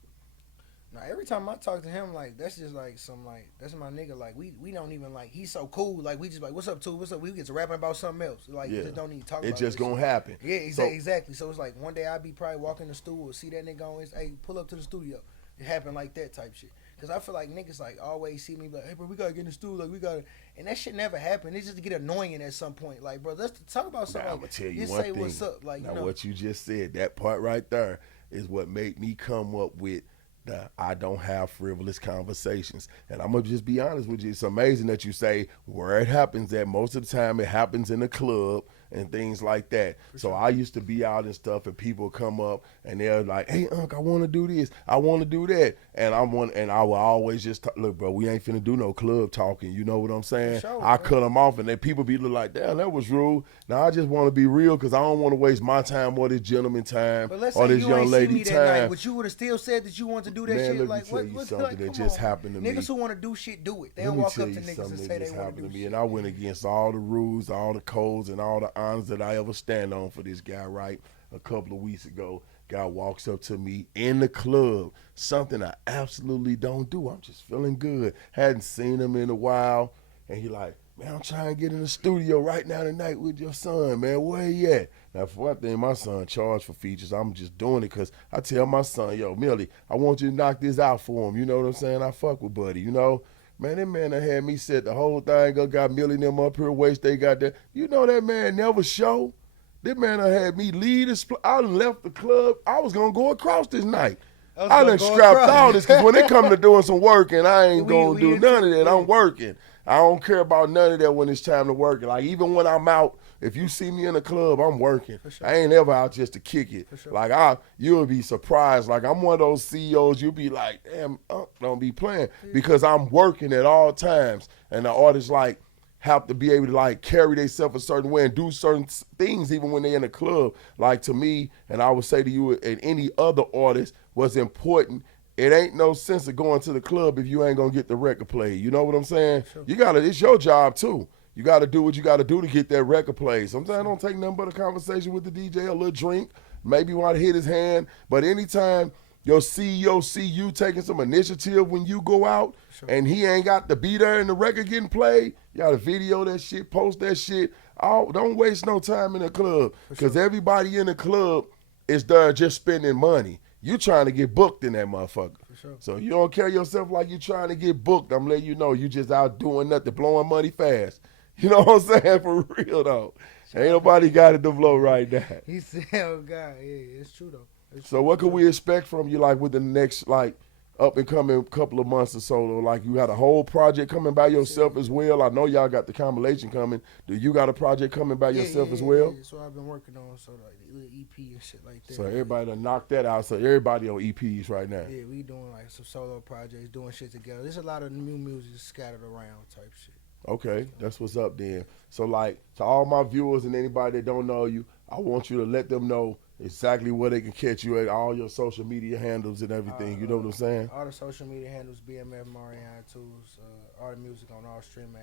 Now every time I talk to him, like that's just like some like that's my nigga. Like we don't even like he's so cool. Like we just like what's up, too? What's up? We get to rapping about something else. Like just don't even talk. About it. Just gonna happen. Yeah, exactly. So it's like one day I be probably walking the studio, see that nigga on his, hey, pull up to the studio. It happen like that type shit. Cause I feel like niggas like always see me like, hey bro, we gotta get in the studio. Like we gotta, and that shit never happen. It's just to get annoying at some point. Like bro, let's talk about something. Now, like, I'm gonna tell you just one say thing. What's up? Like now you know what you just said, that part right there is what made me come up with. I don't have frivolous conversations. And I'm going to just be honest with you. It's amazing that you say where it happens at. Most of the time it happens in a club and things like that. So I used to be out and stuff, and people come up and they're like, "Hey, Unk, I want to do this, I want to do that," and I will always just look, bro, we ain't finna do no club talking. You know what I'm saying? Sure, I cut them off, and then people be like, "Damn, that was rude." Now I just want to be real because I don't want to waste my time or this gentleman time But let's or say this you young ain't lady see me that time. night, but you would have still said that you want to do that Man, shit. let me Like tell what? you What's something like? that Come just on, happened to me. niggas who want to do shit, do it. They Let don't me walk tell up to you niggas something and that say they just want to happened do to me, shit. and I went against all the rules, all the codes, and all the honors that I ever stand on for this guy. Right, a couple of weeks ago, guy walks up to me in the club, something I absolutely don't do. I'm just feeling good, hadn't seen him in a while, and he like, "Man, I'm trying to get in the studio right now tonight with your son, man. Where he at?" Now, for one thing, my son charged for features. I'm just doing it because I tell my son, "Yo, Millie, I want you to knock this out for him." You know what I'm saying? I fuck with Buddy, you know? Man, that man that had me set the whole thing up, got Millie and them up here, waste they got that. You know that man never show? That man done had me lead I done left the club. I was going to go across this night. I done scrapped all this because when it come to doing some work and I ain't going to do none of that, I'm working. I don't care about none of that when it's time to work. Like, even when I'm out, if you see me in the club, I'm working. Sure. I ain't ever out just to kick it. Sure. Like, you'll be surprised. Like, I'm one of those CEOs, you'll be like, "Damn, don't be playing." Because I'm working at all times. And the artists, like, have to be able to, like, carry themselves a certain way and do certain things even when they're in the club. Like, to me, and I would say to you and any other artist, what's important, it ain't no sense of going to the club if you ain't gonna get the record played. You know what I'm saying? Sure. It's your job too. You gotta do what you gotta do to get that record played. Sometimes it don't take nothing but a conversation with the DJ, a little drink, maybe want to hit his hand. But anytime your CEO see you taking some initiative when you go out, sure, and he ain't got to be there and the record getting played, you gotta video that shit, post that shit. Don't waste no time in the club because everybody in the club is there just spending money. You trying to get booked in that motherfucker. Sure. So you don't carry yourself like you trying to get booked. I'm letting you know you just out doing nothing, blowing money fast. You know what I'm saying? For real though. Ain't nobody got it to blow right now. He said, "Oh God, yeah, it's true though." So what can we expect from you, like, with the next, like, up and coming couple of months or so? Like, you had a whole project coming by yourself as well. I know y'all got the compilation coming. Do you got a project coming by yourself as well? Yeah. So I've been working on like the little EP and shit like that. So everybody done knocked that out. So everybody on EPs right now. Yeah, we doing like some solo projects, doing shit together. There's a lot of new music scattered around type shit. Okay, that's what's up then. So, like, to all my viewers and anybody that don't know you, I want you to let them know exactly where they can catch you at, all your social media handles and everything. You know what I'm saying? All the social media handles, BMF, Myrion Twos, all the music on all streaming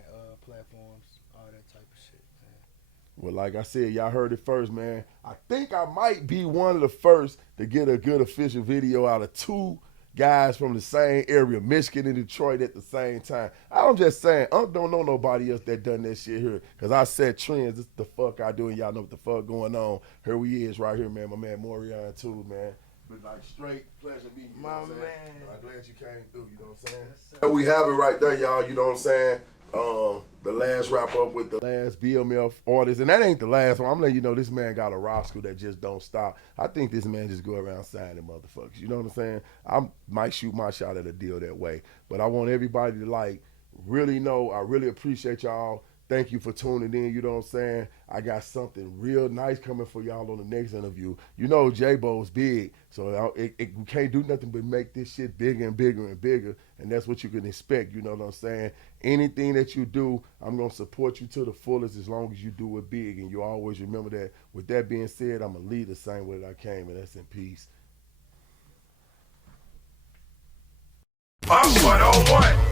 platforms, all that type of shit. Man. Well, like I said, y'all heard it first, man. I think I might be one of the first to get a good official video out of two guys from the same area, Michigan and Detroit, at the same time. I'm just saying, Unk don't know nobody else that done that shit here. Because I set trends. This is the fuck I do, and y'all know what the fuck going on. Here we is right here, man. My man Myrion Twos, man. But, like, straight pleasure meeting you. My man. man. I'm glad you came through, you know what I'm saying? So we have it right there, y'all, you know what I'm saying? The last wrap up with the last BMF artist, and that ain't the last one. I'm letting you know this man got a roster that just don't stop. I think this man just go around signing motherfuckers. You know what I'm saying? I might shoot my shot at a deal that way, but I want everybody to, like, really know I really appreciate y'all. Thank you for tuning in, you know what I'm saying? I got something real nice coming for y'all on the next interview. You know J Bo's big, so we can't do nothing but make this shit bigger and bigger and bigger, and that's what you can expect, you know what I'm saying? Anything that you do, I'm going to support you to the fullest as long as you do it big, and you always remember that. With that being said, I'm going to leave the same way that I came, and that's in peace. I'm 101.